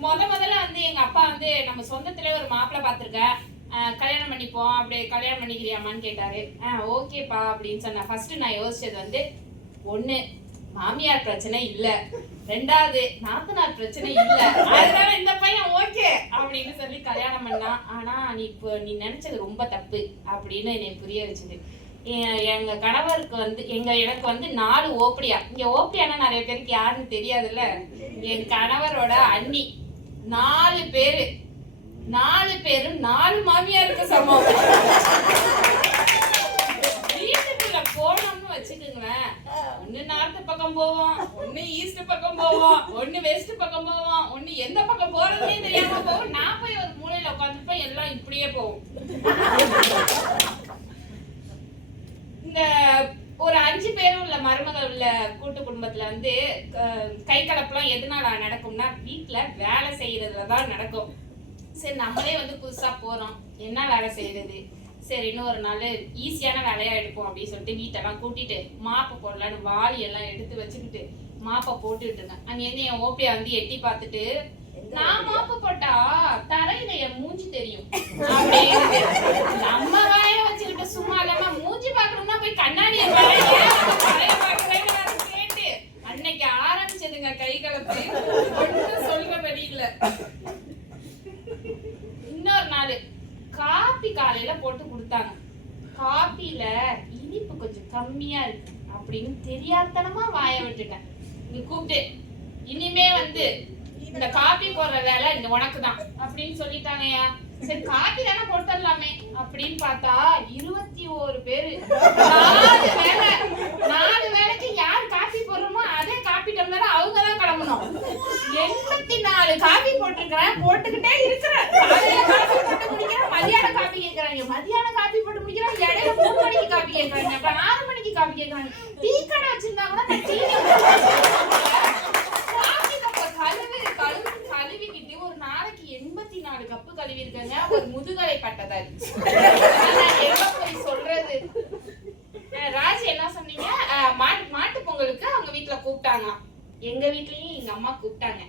முதல்ல வந்து எங்க அப்பா வந்து நம்ம சொந்தத்திலே ஒரு மாப்பிள்ளை பார்த்திருக்கேன், கல்யாணம் பண்ணிப்போம், அப்படி கல்யாணம் பண்ணிக்கிறியாமான்னு கேட்டாரு. ஓகேப்பா அப்படின்னு சொன்னேன். ஃபர்ஸ்ட் நான் யோசிச்சது வந்து, 1 மாமியார் பிரச்சனை இல்ல, 2வது நாத்தனார் பிரச்சனை இல்ல, அதனால இந்த பையன் ஓகே அப்படின்னு சொல்லி கல்யாணம் பண்ணான். ஆனா நீ நினைச்சது ரொம்ப தப்பு அப்படின்னு என்னை புரிய வச்சது. எங்க கணவருக்கு வந்து எனக்கு வந்து 4 ஓப்படியா. இங்க ஓப்படியானா நிறைய பேருக்கு யாருன்னு தெரியாதுல்ல. என் கணவரோட அண்ணி 4 பேரு, 4 பேரும் 4 மாமியாருக்கு சமம். வீட்டுக்குள்ள போனோம்னு வச்சுக்கோங்களேன், 1 நார்த் பக்கம் போவோம், 1 ஈஸ்ட் பக்கம் போவோம், 1 வெஸ்ட் பக்கம் போவோம், 1 எந்த பக்கம் போறதுனே தெரியாம போவோம். நான் போய் ஒரு மூலையில உட்காந்துப்பேன், எல்லாம் இப்படியே போவோம். இந்த ஒரு 5 பேரும் உள்ள மருமகள் உள்ள கூட்டு குடும்பத்துல வந்து கை கலப்பெல்லாம் எதனால நடக்கும்னா, வீட்டுல வேலை செய்யறதுலதான் நடக்கும். சரி நம்மளே வந்து புதுசா போறோம், என்ன வேலை செய்யறது, சரி இன்னும் ஒரு நாள் ஈஸியான வேலையா எடுப்போம் அப்படின்னு சொல்லிட்டு வீட்டெல்லாம் கூட்டிட்டு மாப்பை போடலான்னு வாளி எல்லாம் எடுத்து வச்சுக்கிட்டு மாப்பை போட்டுட்டு இருக்கேன். அங்க இருந்து என் ஓப்பியா வந்து எட்டி பார்த்துட்டு, நான் மாப்பு போட்டா தரையில என் மூஞ்சி தெரியும் அப்படின்னு. நம்ம வாய வச்சுக்கிட்டு சும்மா இல்லாம மூஞ்சி பாக்கணும்னா போய் கண்ணாடியை கேட்டு அன்னைக்கு ஆரம்பிச்சதுங்க கை கலப்பு. ஒன்னும் சொல்றபடி இல்ல. இன்னொரு நாள் காப்பி காலையில போட்டு கொடுத்தாங்க. காப்பில இனிப்பு கொஞ்சம் கம்மியா இருக்கு அப்படின்னு தெரியாதனமா வாய விட்டுட்டேன். நீ கூப்பிட்டு, இனிமே வந்து இந்த காப்பி போடுற வேலை இந்த உனக்குதான் அப்படின்னு சொல்லிட்டாங்கயா. சரி காப்பி தானே கொடுத்துடலாமே அப்படின்னு பார்த்தா 21 பேரு, 4 வேலைக்கு யார் காப்பி போடுறோமோ அதே காப்பி டம்ளர் அவங்கதான் கிளம்பணும். 84 காப்பி போட்டிருக்கிறேன், போட்டுக்கிட்டே இருக்கிறேன். காலையில காப்பி போட்டு முடிக்கிறேன், மதியானம் காப்பி கேட்கறாங்க, மதியானம் காப்பி போட்டு முடிக்கிறேன், இடையில 3 மணிக்கு காப்பி கேட்கறாங்க, அப்புறம் 6 மணிக்கு காப்பி கேட்கறாங்க. டீ கடை வச்சிருந்தா கூட நான் டீ கழுவிக்கிட்டு ஒரு நாளைக்கு 84 கப்பு கழுவி இருக்கங்க. ஒரு முதுகலை பட்டதாரி. போய் சொல்றது. ராஜி என்ன சொன்னீங்க, மாட்டு பொங்கலுக்கு அவங்க வீட்டுல கூப்பிட்டாங்க. எங்க வீட்லயும் எங்க அம்மா கூப்பிட்டாங்க,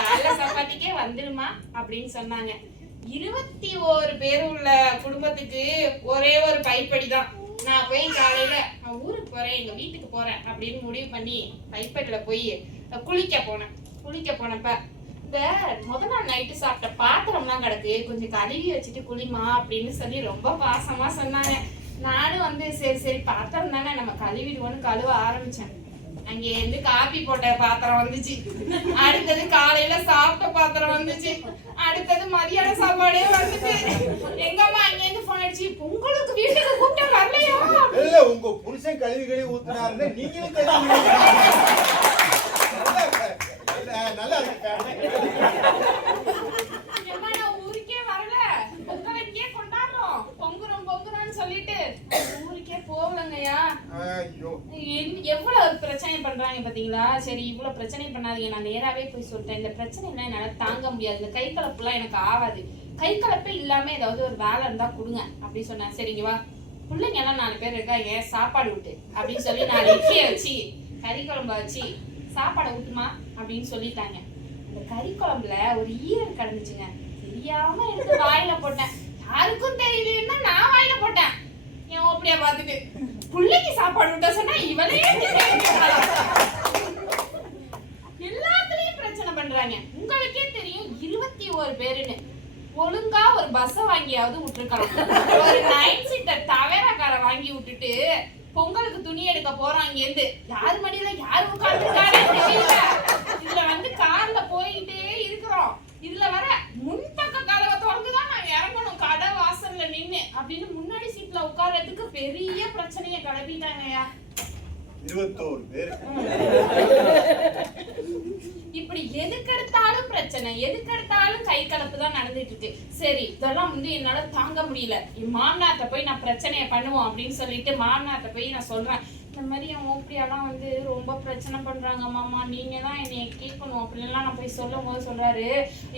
காலைல சாப்பாட்டுக்கே வந்துருமா அப்படின்னு சொன்னாங்க. 21 பேர் உள்ள குடும்பத்துக்கு ஒரே ஒரு பைப்படிதான். நான் போய் காலையில நான் ஊருக்கு போறேன், எங்க வீட்டுக்கு போறேன் அப்படின்னு முடிவு பண்ணி பைப்படியில போய் குளிக்க போனப்ப இந்த முதல் நாள் நைட்டு சாப்பிட்ட பாத்திரம்லாம் கிடக்கு, கொஞ்சம் கழுவி வச்சுட்டு குளிமா அப்படின்னு சொல்லி ரொம்ப பாசமா சொன்னாங்க. நானும் வந்து சரி பாத்திரம் தானே நம்ம கழுவிடுவோன்னு கழுவ ஆரம்பிச்சேன். அங்கே இருந்து காப்பி போட்ட பாத்திரம் வந்துச்சு, அடுத்தது காலையில சாப்பிட்ட பாத்திரம் வந்துச்சு, அடுத்தது மதியான சாப்பாடே வந்துச்சு. எங்க அம்மா அங்க இருந்து போன் அடிச்சு, உங்களுக்கு வீட்டுக்கு கூப்பிட்ட வரலையா? இல்ல உங்க புருஷன் கழுவி ஊத்துனாருன்னு நீங்களும் கழுவி நல்லா இருக்கு. ஊருக்கே வரல, பொங்கல் இங்கே கொண்டாடுறோம், பொங்குறோம்னு சொல்லிட்டு ஊருக்கே போகலங்கய்யா. எவ்வளவு பிரச்சனை பண்றாங்க பாத்தீங்களா? சரி இவ்வளவு பிரச்சனை பண்ணாதீங்க, நான் நேராவே போய் சொல்லிட்டேன். இந்த பிரச்சனை எல்லாம் என்னால தாங்க முடியாது, இந்த கை கலப்பு எல்லாம் எனக்கு ஆகாது, கை கலப்பே இல்லாம ஏதாவது ஒரு வேலை இருந்தா கொடுங்க அப்படி சொன்னேன். சரிங்க வா பிள்ளைங்க எல்லாம் 4 பேர் இருக்காங்க, சாப்பாடு விட்டு அப்படின்னு சொல்லி 4 இட்லியை வச்சு கறி குழம்பு வச்சு சாப்பாடை விட்டுமா அப்படின்னு சொல்லிட்டாங்க. அந்த கறி குழம்புல ஒரு ஈரல் கிடந்துச்சுங்க. தெரியாம எடுத்து வாயில போட்டேன். யாருக்கும் தெரியலன்னா நான் வாயில போட்டேன். என் ஓப்படியா பார்த்துட்டு பிள்ளைக்கு சாப்பாடு விட்ட சொன்னா இவளே எல்லாத்துலயும் பிரச்சனை பண்றாங்க. உங்களுக்கே தெரியும் 21 பேருன்னு. ஒழுங்கா ஒரு பஸ் வாங்கியாவது விட்டுருக்கலாம். ஒரு 9 சீட்டர் தவேராக்கார வாங்கி விட்டுட்டு பொங்கலுக்கு துணி எடுக்க போறோம். இங்க இருந்து யார் மடியில யார் உட்கார்ந்துருக்கானே தெரியல. இதுல வந்து கார்ல போயிட்டே இருக்கிறோம். இதுல வர முன்பக்க கதவை திறந்துதான் நாங்க இறங்கணும் கடை வாசல்ல நின்னு அப்படின்னு முன்னாடி சீட்ல உட்கார்றதுக்கு பெரிய பிரச்சனையை கிளப்பிட்டாங்கயா. 21 பேர். இப்படி எதுக்கெடுத்தாலும் பிரச்சனை, எதுக்கெடுத்தாலும் கை கலப்பு தான் நடந்துட்டு இருக்கு. சரி, இதெல்லாம் வந்து என்னால தாங்க முடியல. என் மாமனார்ட்ட போய் நான் பிரச்சனையை பண்ணுவோம் அப்படின்னு சொல்லிட்டு மாமனார்ட்ட போய் நான் சொல்றேன், இந்த மாதிரி என் ஓப்படியெல்லாம் வந்து ரொம்ப பிரச்சனை பண்றாங்க மாமா, நீங்க தான் என்னைய கேட்கணும் அப்படின்லாம் நான் போய் சொல்லும் போது சொல்றாரு,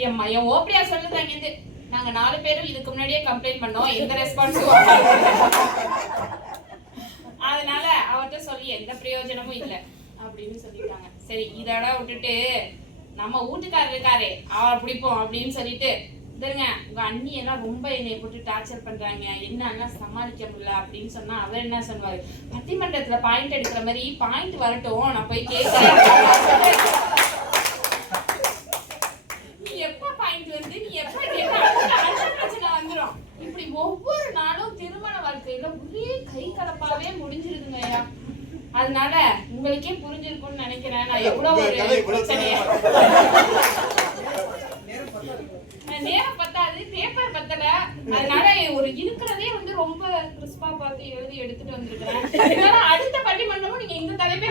என் ஓப்படியா சொல்லுதாங்க இது நாங்க 4 பேரும் இதுக்கு முன்னாடியே கம்ப்ளைண்ட் பண்ணோம், எந்த ரெஸ்பான்ஸும் அதனால அவர்கிட்ட சொல்லி எந்த பிரயோஜனமும் இல்லை அப்படின்னு சொல்லிட்டாங்க. சரி, இதோட விட்டுட்டு நம்ம வீட்டுக்காரர் இருக்காரே அவரை பிடிப்போம் அப்படின்னு சொல்லிட்டு, இதுங்க உங்க அண்ணி எல்லாம் ரொம்ப என்னை போட்டு டார்ச்சர் பண்றாங்க, என்னெல்லாம் சமாளிக்க முடியல அப்படின்னு சொன்னா அவர் என்ன சொல்லுவாரு, பட்டிமன்றத்துல பாயிண்ட் எடுக்கிற மாதிரி பாயிண்ட் வரட்டும் நான் போய் கேட்கிறேன். நீ எப்ப பாயிண்ட் வந்து நீ எப்ப கேட்ட பிரச்சனை வந்துடும். இப்படி ஒவ்வொரு நாளும் திருமண வாழ்க்கையில ஒரே கை கலப்பாவே முடிஞ்சிருதுங்கய்யா. அதனால உங்களுக்கே புரிஞ்சிருக்கும்னு நினைக்கிறேன் நான் எவ்வளவு ஒரு பிரச்சனைய. நேரம் பத்தாது, பேப்பர் பத்தல, அதனால ஒரு இருக்கிறதே வந்து ரொம்ப கிறிஸ்பா பார்த்து எழுதி எடுத்துட்டு வந்திருக்கிறேன். இதனால அடுத்த பட்டிமன்றமும் நீங்க இந்த தலைப்பே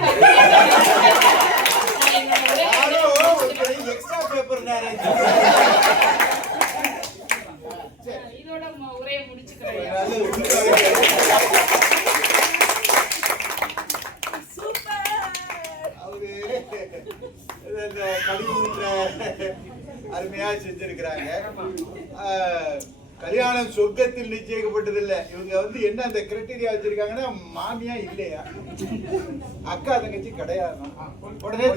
இதோட உரையை முடிச்சுக்கிறேன். அருமையா செஞ்சிருக்கிறாங்க. கல்யாணம் சொர்க்கத்தில் நிச்சயிக்கப்பட்டது இல்ல. இவங்க வந்து என்ன அந்த கிரைட்டீரியா வச்சிருக்காங்கன்னா, மாமியா இல்லையா, அக்கா தங்கச்சி கிடையாது, உடனே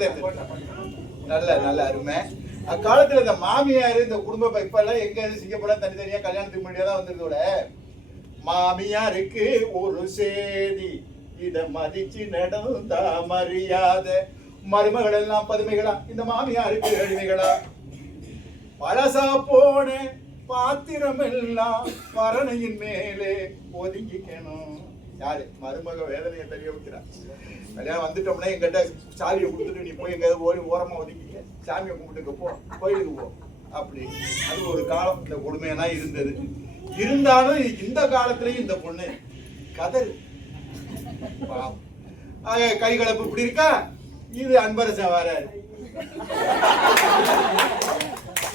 நல்ல நல்ல அருமை. அக்காலத்துல இந்த மாமியாரு இந்த குடும்ப இப்ப எல்லாம் எங்க சிங்கப்பட தனித்தனியா கல்யாணத்துக்கு முன்னாடியே தான் வந்திருக்கோட, மாமியாருக்கு ஒரு சேதி இத மதிச்சு நடந்தா மரியாதை, மருமகள் எல்லாம் பதுமைகளா, இந்த மாமியாருக்கு அடிமைகளா, பழசா போன பாத்திரம் எல்லாம் பரணையின் மேலே ஒதுங்கிக்கணும். யாரு மருமக வேதனையை தெரிய வைக்கிறார். கல்யாணம் வந்துட்டோம்னா எங்கிட்ட சாவியை கொடுத்துட்டு நீ போய் எங்கேயாவது ஓரமா ஒதுங்கிக்க, சாமியை கும்பிட்டுக்க போ, கோயிலுக்கு போ அப்படி. அது ஒரு காலம் இந்த கொடுமையெல்லாம் இருந்தது. இருந்தாலும் இந்த காலத்திலயும் இந்த பொண்ணு கதறு பாவம். கை கலப்பு இப்படி இருக்கா. இது அன்பரசன் வராரு,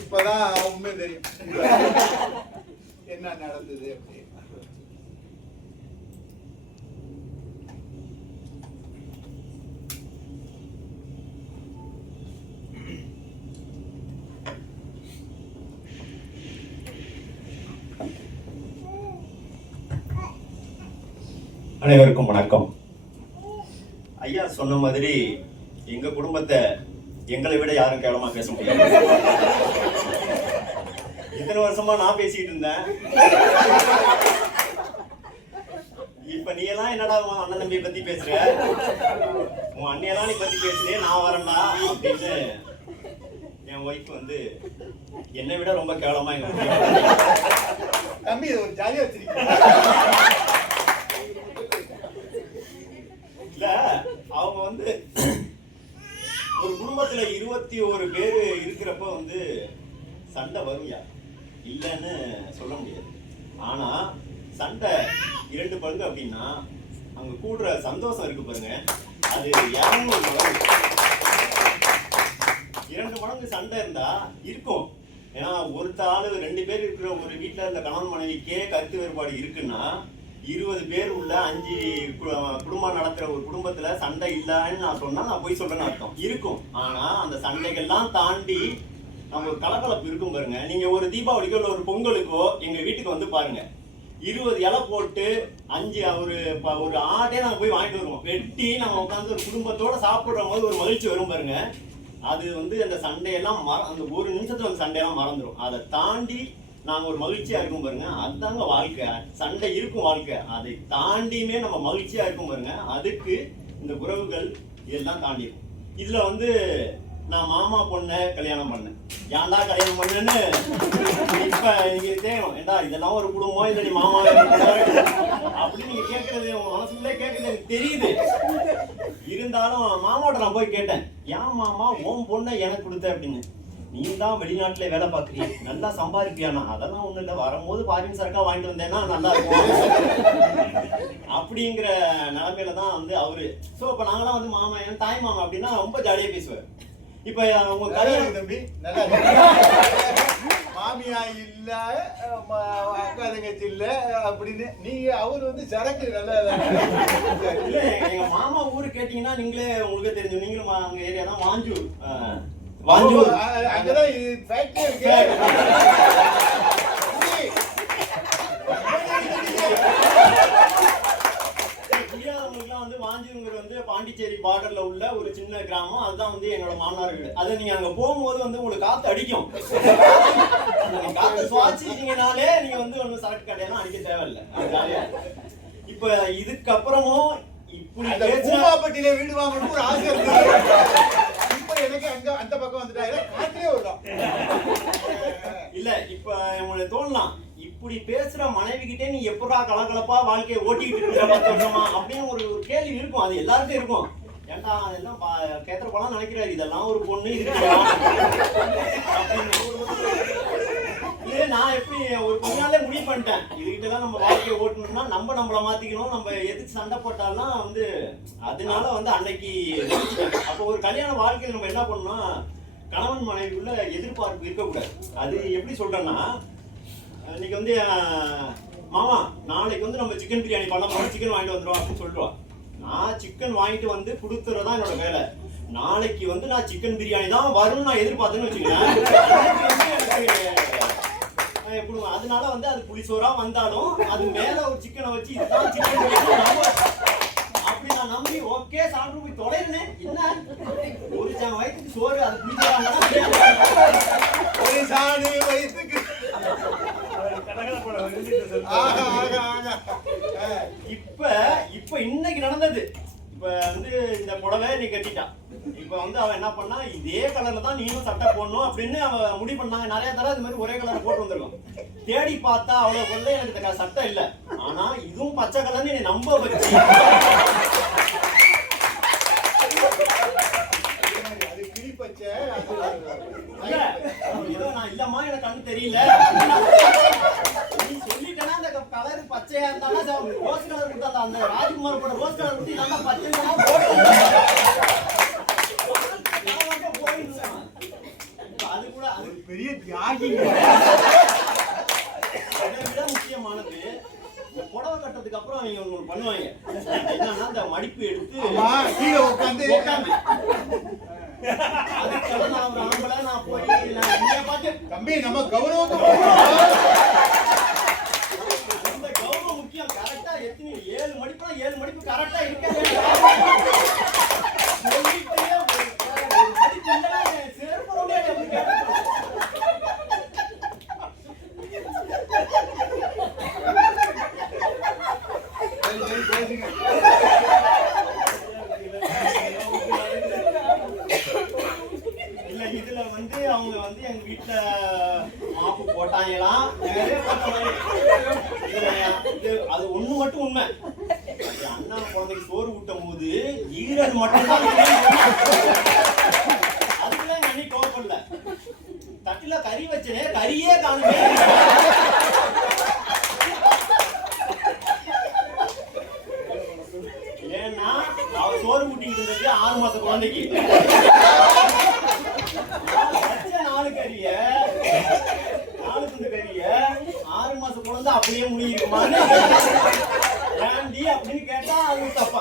இப்பதான் உண்மை தெரியும் என்ன நடந்தது அப்படி. அனைவருக்கும் வணக்கம். ஐயா சொன்ன மாதிரி எங்க குடும்பத்தை எங்களை விட யாரும் கேவலமா பேச முடியாது. இத்தனை வருஷமா நான் பேசிட்டு இருந்தேன், இப்ப நீ எல்லாம் என்னடா உன் அண்ணன் தம்பியை பத்தி பேசுற, உன் அண்ணியெல்லாம் நீ பத்தி பேசுறே, நான் வரேன்டா அப்படின்னு என் ஒய்ஃப் வந்து என்னை விட ரொம்ப கேவலமா எங்க தம்பி ஒரு ஜாலியா வச்சிருக்கீங்க. இல்ல, அவங்க வந்து ஒரு குடும்பத்துல 21 பேரு இருக்கிறப்ப வந்து சண்டை வரும்யா, இல்லைன்னு சொல்ல முடியாது. ஆனா சண்டை 2 பங்கு அப்படின்னா அங்க கூடுற சந்தோஷம் இருக்கு பாருங்க, அது 200 மடங்கு. 2 மடங்கு சண்டை இருந்தா இருக்கும். ஏன்னா ஒருத்த ஆளு 2 பேர் இருக்கிற ஒரு வீட்டுல இந்த கணவன் மனைவிக்கே கருத்து வேறுபாடு இருக்குன்னா 20 பேர் உள்ள 5 குடும்பம் நடத்துற ஒரு குடும்பத்துல சண்டை இல்லைன்னு நான் சொன்னா நான் போய் சொல்றேன்னு அர்த்தம். இருக்கும். ஆனா அந்த சண்டைகள்லாம் தாண்டி நம்ம ஒரு கலகலப்பு இருக்கும் பாருங்க. நீங்க ஒரு தீபாவளிக்கோ இல்ல ஒரு பொங்கலுக்கோ எங்க வீட்டுக்கு வந்து பாருங்க, 20 இலை போட்டு 5 ஒரு ஆட்டே நாங்கள் போய் வாங்கிட்டு வருவோம். வெட்டி நம்ம உட்காந்து ஒரு குடும்பத்தோட சாப்பிடுற போது ஒரு மகிழ்ச்சி வரும் பாருங்க. அது வந்து அந்த சண்டையெல்லாம் அந்த ஒரு நிமிஷத்துல அந்த சண்டையெல்லாம் மறந்துடும். அதை தாண்டி நாங்கள் ஒரு மகிழ்ச்சியா இருக்கும் பாருங்க, அதுதாங்க வாழ்க்கை. சண்டை இருக்கும் வாழ்க்கை, அதை தாண்டியுமே நம்ம மகிழ்ச்சியா இருக்கும் பாருங்க. அதுக்கு இந்த உறவுகள் இதெல்லாம் தாண்டி இருக்கும். இதுல வந்து நான் மாமா பொண்ணை கல்யாணம் பண்ணேன். ஏன்டா கல்யாணம் பண்ணேன்னு இப்ப நீங்க தேவையும் ஏண்டா இதெல்லாம் ஒரு குடும்பம், இல்லை நீ மாமா அப்படின்னு நீங்க கேட்கறது உங்க மனசுக்குள்ளே கேட்கறது எனக்கு தெரியுது. இருந்தாலும் மாமாவோட நான் போய் கேட்டேன், ஏன் மாமா உன் பொண்ணை எனக்கு கொடுத்த அப்படின்னு. நீ தான் வெளிநாட்டுல வேலை பார்க்குறிய, நல்லா சம்பாதிப்பியானா? அதெல்லாம் ஒண்ணும் இல்லை, வரும்போது ஃபாரின் சரக்கா வாங்கிட்டு வந்தேன்னா நல்லா இருக்கும் அப்படிங்கிற நிலைமையில தான் வந்து அவரு. ஸோ இப்போ நாங்களாம் வந்து மாமா என் தாய் மாமா அப்படின்னா ரொம்ப ஜாலியாக பேசுவார். இப்ப உங்க கல்யாணம் தம்பி நல்லா மாமியா இல்ல அக்கா தங்கச்சி இல்ல அப்படின்னு நீங்க அவரு வந்து சரக்கு நல்லா இல்ல. எங்க மாமா ஊரு கேட்டீங்கன்னா நீங்களே உங்களுக்கே தெரிஞ்சு, நீங்களும் அங்க ஏரியா தான் வாஞ்சூர். வாஞ்சூர் அங்கதான் ஃபேக்டரி இருக்கு. வந்து வாஞ்சிங்கிற வந்து பாண்டிச்சேரி பார்டர்ல உள்ள ஒரு சின்ன கிராமம். அதுதான் வந்து எங்களோட மாமனார் வீடு. அதை நீங்க அங்க போகும்போது வந்து உங்களுக்கு காத்து அடிக்கும். காத்து சுவாசிச்சீங்கனாலே நீங்க வந்து ஒன்னும் சரக்கு கடையெல்லாம் அடிக்க தேவையில்லை. இப்ப இதுக்கப்புறமும் இப்படி பூமாப்பட்டியில வீடு வாங்கணும் ஒரு ஆசை இருக்கு. இப்ப எனக்கு அங்க அந்த பக்கம் வந்துட்டா காத்திலே விடலாம் இல்ல. இப்ப உங்களுக்கு தோணலாம், இப்படி பேசுற மனைவி கிட்டே நீ எப்படா கலகலப்பா வாழ்க்கையை ஓட்டிக்கிட்டு இருக்கிறமா அப்படின்னு ஒரு கேள்வி இருக்கும். அது எல்லாருக்கும் இருக்கும். ஏன்டா அதெல்லாம் கேத்திர பழம் நினைக்கிறாரு, இதெல்லாம் ஒரு பொண்ணு இது நான் எப்படி ஒரு பொண்ணாலே முடிவு பண்ணிட்டேன், இதுகிட்டலாம் நம்ம வாழ்க்கையை ஓட்டணும்னா நம்மளை மாத்திக்கணும். நம்ம எதுக்கு சண்டை போட்டாலும் வந்து அதனால வந்து அன்னைக்கு அப்போ ஒரு கல்யாண வாழ்க்கையில் நம்ம என்ன பண்ணோம்னா, கணவன் மனைவிக்குள்ள எதிர்பார்ப்பு இருக்கக்கூடாது. அது எப்படி சொல்றேன்னா, இன்னைக்கு வந்து மாமா நாளைக்கு வந்து நம்ம சிக்கன் பிரியாணி பண்ண போறோம், சிக்கன் வாங்கிட்டு வந்துடும் அப்படின்னு சொல்லிடுவா. நான் சிக்கன் வாங்கிட்டு வந்து கொடுத்துறதா என்னோட வேலை. நாளைக்கு வந்து நான் சிக்கன் பிரியாணி தான் வரும்னு நான் எதிர்பார்த்தேன்னு வச்சுக்கிறேன். அதனால வந்து அது புளிசோரா வந்தாலும் அது மேல ஒரு சிக்கனை வச்சு இதுதான் சிக்கன் பிரியாணி அப்படி நான் நம்பி ஓகே சாப்பிட்டு போய் தொலைறேன். என்ன ஒரு சாங்க வயிற்றுக்கு சோறு அது புளிசோரா ஒரு சாணி வயிற்றுக்கு இப்ப இன்னைக்கு நடந்தது. இப்ப வந்து இந்த புடவை நீ கட்டிட்டான். இப்ப வந்து அவன் என்ன பண்ணா, இதே கலர்ல தான் நீனும் சட்டை போடணும் அப்படின்னு அவன் முடிவு பண்ணாங்க. நிறைய தடவை இது மாதிரி ஒரே கலர் போட்டு வந்திருக்கும். தேடி பார்த்தா அவ்வளவு கொள்ள எனக்கு இந்த சட்டை இல்ல, ஆனா இதுவும் பச்சை கலர்னு என்னை நம்ப வச்சு நான் இல்லம்மா எனக்கு கண்ணு தெரியல நீ சொல்லிட்டேன்னா அந்த கலர் பச்சையா இருந்தாலும் ரோஸ் கலர் கொடுத்தா அந்த ராஜ்குமார் போட ரோஸ் கலர் கொடுத்து இல்லாம பச்சை அது கூட அது பெரிய தியாகி. அதை விட முக்கியமானது, புடவை கட்டதுக்கு அப்புறம் அவங்க ஒண்ணு பண்ணுவாங்க. என்னன்னா அந்த மடிப்பு எடுத்து கீழே உட்காந்து அதுக்கெல்லாம் நான் ஒரு ஆம்பளை நான் போய் பார்த்து தம்பி நம்ம கௌரவம் இந்த கௌரவம் முக்கியம். கரெக்டா எத்தனை 7 மடிப்புனா 7 மடிப்பு கரெக்டா இருக்க இல்ல. இதுல வந்து அவங்க வந்து எங்க வீட்டுல மாப்பு போட்டாங்களாம், அது ஒண்ணு மட்டும் உண்மை. அண்ணா குழந்தைக்கு சோறு ஊட்டும் போது ஈரல் மட்டும்தான் அதுக்குலாம் எங்க அண்ணி கோவப்படல. தட்டுல கறி வச்சனே கறியே காணுமே. ஏன்னா அவ சோறு ஊட்டிக்கிட்டு இருந்தது 6 மாச குழந்தைக்கு. 4 கறிய 4 துண்டு கறிய 6 மாச குழந்தை அப்படியே முடியுமான்னு ஏண்டி அப்படின்னு கேட்டா அது தப்பா.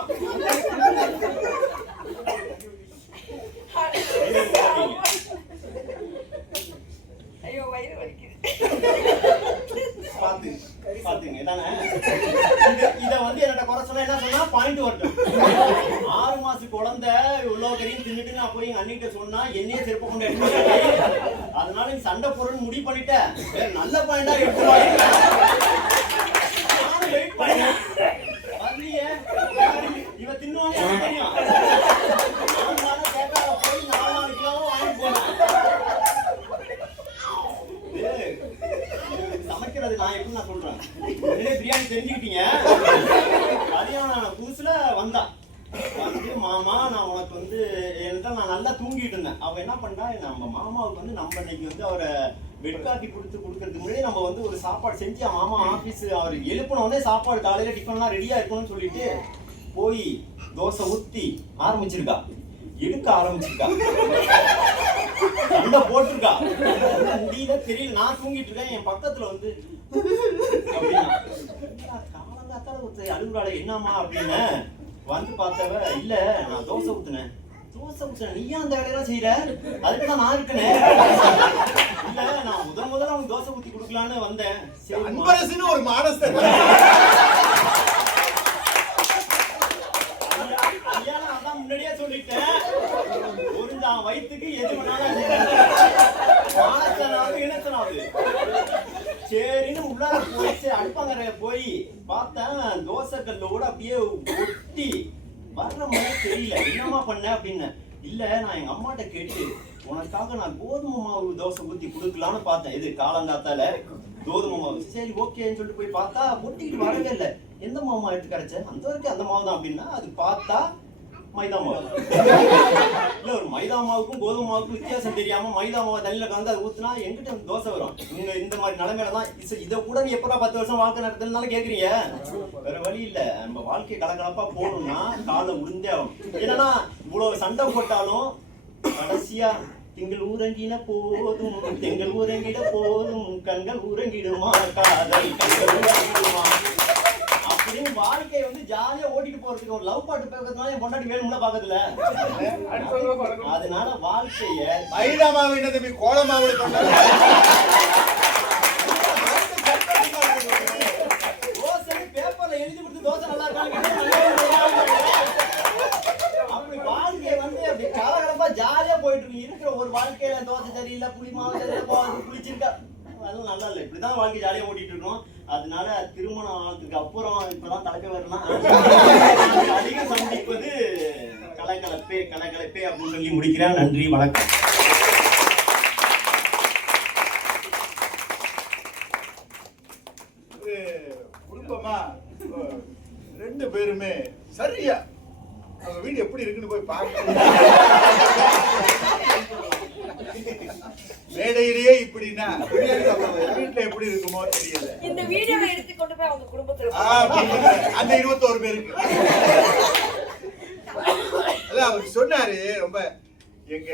ஐயோ வயிறு வலிக்குது. பாத்து பாத்துங்க தானே. இத வந்து என்னோட குறை சொன்னா என்ன சொன்னா பாயிண்ட் வரட்டும். 6 மாச குழந்தை இவ்வளவு கறியும் தின்னுட்டு நான் போய் எங்க அண்ணிட்ட சொன்னா என்னையே செருப்பு கொண்டு எடுத்து, அதனால நீ சண்டை போறன்னு முடிவு பண்ணிட்டேன். நல்ல பாயிண்டா எடுத்து நானும் வெயிட் பண்ணேன். வரலையே, இவ தின்னுவானே எனக்கு தெரியும். நான் தானே கேட்காத போய் 4 கிலோவும் வாங்கி போனேன். சமைக்கிறது நான் எப்படி நான் சொல்றேன், பிரியாணி தெரிஞ்சுக்கிட்டீங்க. கல்யாணம் புதுசுல வந்தான் வந்து, மாமா நான் உனக்கு வந்து என்கிட்ட நான் நல்லா தூங்கிட்டு இருந்தேன். அவன் என்ன பண்ணா, நம்ம மாமாவுக்கு வந்து நம்ம இன்னைக்கு வந்து அவரை பெட் காஃபி கொடுக்கறதுக்கு முன்னாடி நம்ம வந்து ஒரு சாப்பாடு செஞ்சு மாமா ஆபீஸ் அவர் எழுப்பின உடனே சாப்பாடு காலையில டிஃபன்லாம் ரெடியா இருக்கணும்னு சொல்லிட்டு போய் தோசை ஊத்தி ஆரம்பிச்சிருக்கா, எடுக்க ஆரம்பிச்சிருக்கா, சண்டை போட்டிருக்கா. முடியல தெரியல, நான் தூங்கிட்டு இருக்கேன். என் பக்கத்துல வந்து அப்படின்னா காலங்காத்தால அழுகுறாளே என்னம்மா அப்படின்னு வந்து பார்த்தவ, இல்ல நான் தோசை ஊத்துனேன். தோசை ஊத்துனேன், நீயா அந்த வேலையெல்லாம் செய்யற? அதுக்குதான் நான் இருக்கேன். இல்ல நான் முதல்ல அவனுக்கு தோசை ஊத்தி கொடுக்கலான்னு வந்தேன். அன்பரசுன்னு ஒரு மானஸ்தன். அதான் முன்னாடியே சொல்லிட்டேன், ஒரு தான் வயிற்றுக்கு எது வேணாலும் இனத்தனாவது. சரின்னு உள்ளார போயிடுச்சு. அடுப்பாங்கரைய போய் பார்த்தேன், தோசை கல்லோட அப்படியே ஒட்டி வர்ற மாதிரி தெரியல. என்னமா பண்ண அப்படின்னு. இல்ல நான் எங்க அம்மாட்ட கேட்டு உனக்காக நான் கோதுமை மாவு தோசை ஊத்தி கொடுக்கலான்னு பார்த்தேன். இது காலங்காத்தால கோதுமை மாவு. சரி ஓகேன்னு சொல்லிட்டு போய் பார்த்தா ஒட்டிக்கிட்டு வரவே இல்லை. எந்த மாவு எடுத்து கிடைச்ச? அந்த வரைக்கும் அந்த மாவு தான் அப்படின்னா, அது பார்த்தா மைதா மாவு. இல்ல ஒரு மைதா மாவுக்கும் கோதுமை மாவுக்கும் வித்தியாசம் தெரியாம மைதா மாவை தண்ணியில கலந்து அதை ஊத்துனா எங்கிட்ட தோசை வரும். நீங்க இந்த மாதிரி நிலைமையில தான் இதை கூட நீ எப்படா 10 வருஷம் வாழ்க்கை நடத்துனாலும் கேக்குறீங்க. வேற வழி இல்ல, நம்ம வாழ்க்கை கலகலப்பா போகணும்னா காலை உளுந்தே ஆகும். என்னன்னா இவ்வளவு சண்டை போட்டாலும் கடைசியா திங்கள் ஊரங்கின போதும், தெங்கள் ஊரங்கிட போதும், கண்கள் ஊரங்கிடுமா காதல் கண்கள் ஊரங்கிடுமா அப்படின்னு வாழ்க்கையை வந்து ஜாலியா ஓட்டிட்டு போறதுக்கு ஒரு லவ் பாட்டு பேசுறதுனால என் பொண்டாட்டி வேணும்ல பாக்கத்துல. அதனால வாழ்க்கைய மைதா மாவு என்ன தம்பி கோலமாவு தோசை பேப்பர்ல எழுதி கொடுத்து தோசை நல்லா இருக்காங்க. அப்படி வாழ்க்கைய வந்து அப்படி கலகலப்பா ஜாலியா போயிட்டு இருக்கு. இருக்கிற ஒரு வாழ்க்கையில தோசை சரியில்லை, புளி மாவு சரியில்லை, புளிச்சிருக்கா, அதுவும் நல்லா இல்லை. இப்படிதான் வாழ்க்கை ஜாலியா ஓட்டிட்டு இருக்கோம். அதனால திருமணம் ஆனதுக்கு அப்புறம் இப்பதான் தலைக்க வரலாம் அதிகம் சந்திப்பது கலகலப்பே கலகலப்பே அப்படின்னு சொல்லி முடிக்கிறேன். நன்றி, வணக்கம். குடும்பமா 2 பேருமே சரியா அவங்க வீடு எப்படி இருக்குன்னு போய் பார்க்க. மேடையிலேயே இப்படின்னா வீட்டுல எப்படி இருக்குமோ தெரியல. இந்த வீடியோவை எடுத்து கொண்டு போய் அவங்க குடும்பத்துல அந்த 21 பேருக்கு அல்ல அவர் சொன்னாரு. ரொம்ப எங்க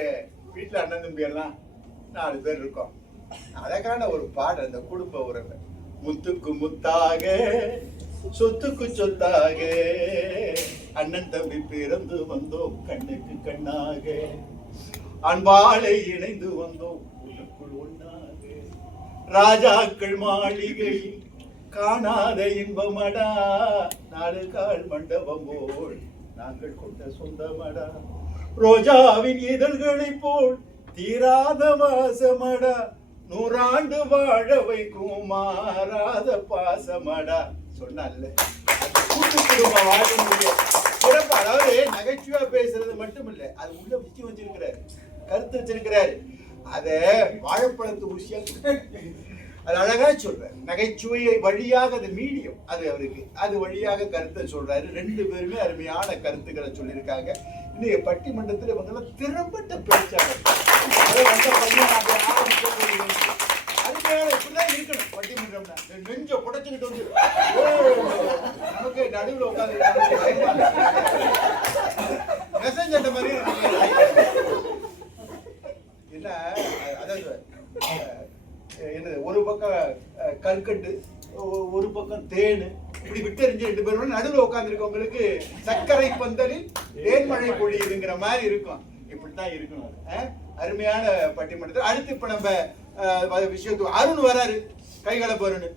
வீட்டுல அண்ணன் தம்பி எல்லாம் 4 பேர் இருக்கோம். அழகான ஒரு பாடல், அந்த குடும்ப உறவு. முத்துக்கு முத்தாக சொத்துக்கு சொத்தாக அண்ணன் தம்பி பிறந்து வந்தோம், கண்ணுக்கு கண்ணாக அன்பாலை இணைந்து வந்தோம், உள்ளுக்குள் ஒன்றாக ராஜாக்கள் மாளிகையில் காணாத இன்பமடா, 4 கால் மண்டபம் போல் நாங்கள் கொண்ட சொந்தமடா, ரோஜாவின் இதழ்களை போல் தீராத வாசமடா, 100 ஆண்டு வாழ வைக்கும் மாறாத பாசமடா சொன்னால. கூட்டு குடும்ப வாழ்க்கையுடைய சிறப்பு, அதாவது நகைச்சுவா பேசுறது மட்டும் இல்ல, அது உள்ள விஷயம் வச்சிருக்கிறாரு, கருத்து வச்சிருக்கிறாரு. அத வாழைப்பழத்து ஊசியா அது அழகா சொல்றாரு. நகைச்சுவையை வழியாக அது மீடியம், அது அவருக்கு அது வழியாக கருத்தை சொல்றாரு. 2 பேருமே அருமையான கருத்துக்களை சொல்லியிருக்காங்க. இன்னைக்கு பட்டிமன்றத்தில் இவங்க எல்லாம் திறம்பட்ட பேச்சாளர். அருமையான இப்படிதான் இருக்கணும் பட்டிமன்றம்னா. நெஞ்ச புடைச்சுக்கிட்டு வந்து நமக்கு நடுவில் உட்காந்து மெசஞ்ச மாதிரி இல்ல. அதாவது என்னது, ஒரு பக்கம் கற்கண்டு, ஒரு பக்கம் தேனு, இப்படி விட்டறிஞ்சு 2 பேரும் நடுவில் உட்காந்துருக்கவங்களுக்கு சர்க்கரை பந்தலில் தேன்மழை பொழியுதுங்கிற மாதிரி இருக்கும். இப்படித்தான் இருக்கணும். அருமையான பட்டிமன்றத்தில் அடுத்து இப்ப நம்ம விஷயத்துக்கு அருண் வராரு, கைகளை போறன்னு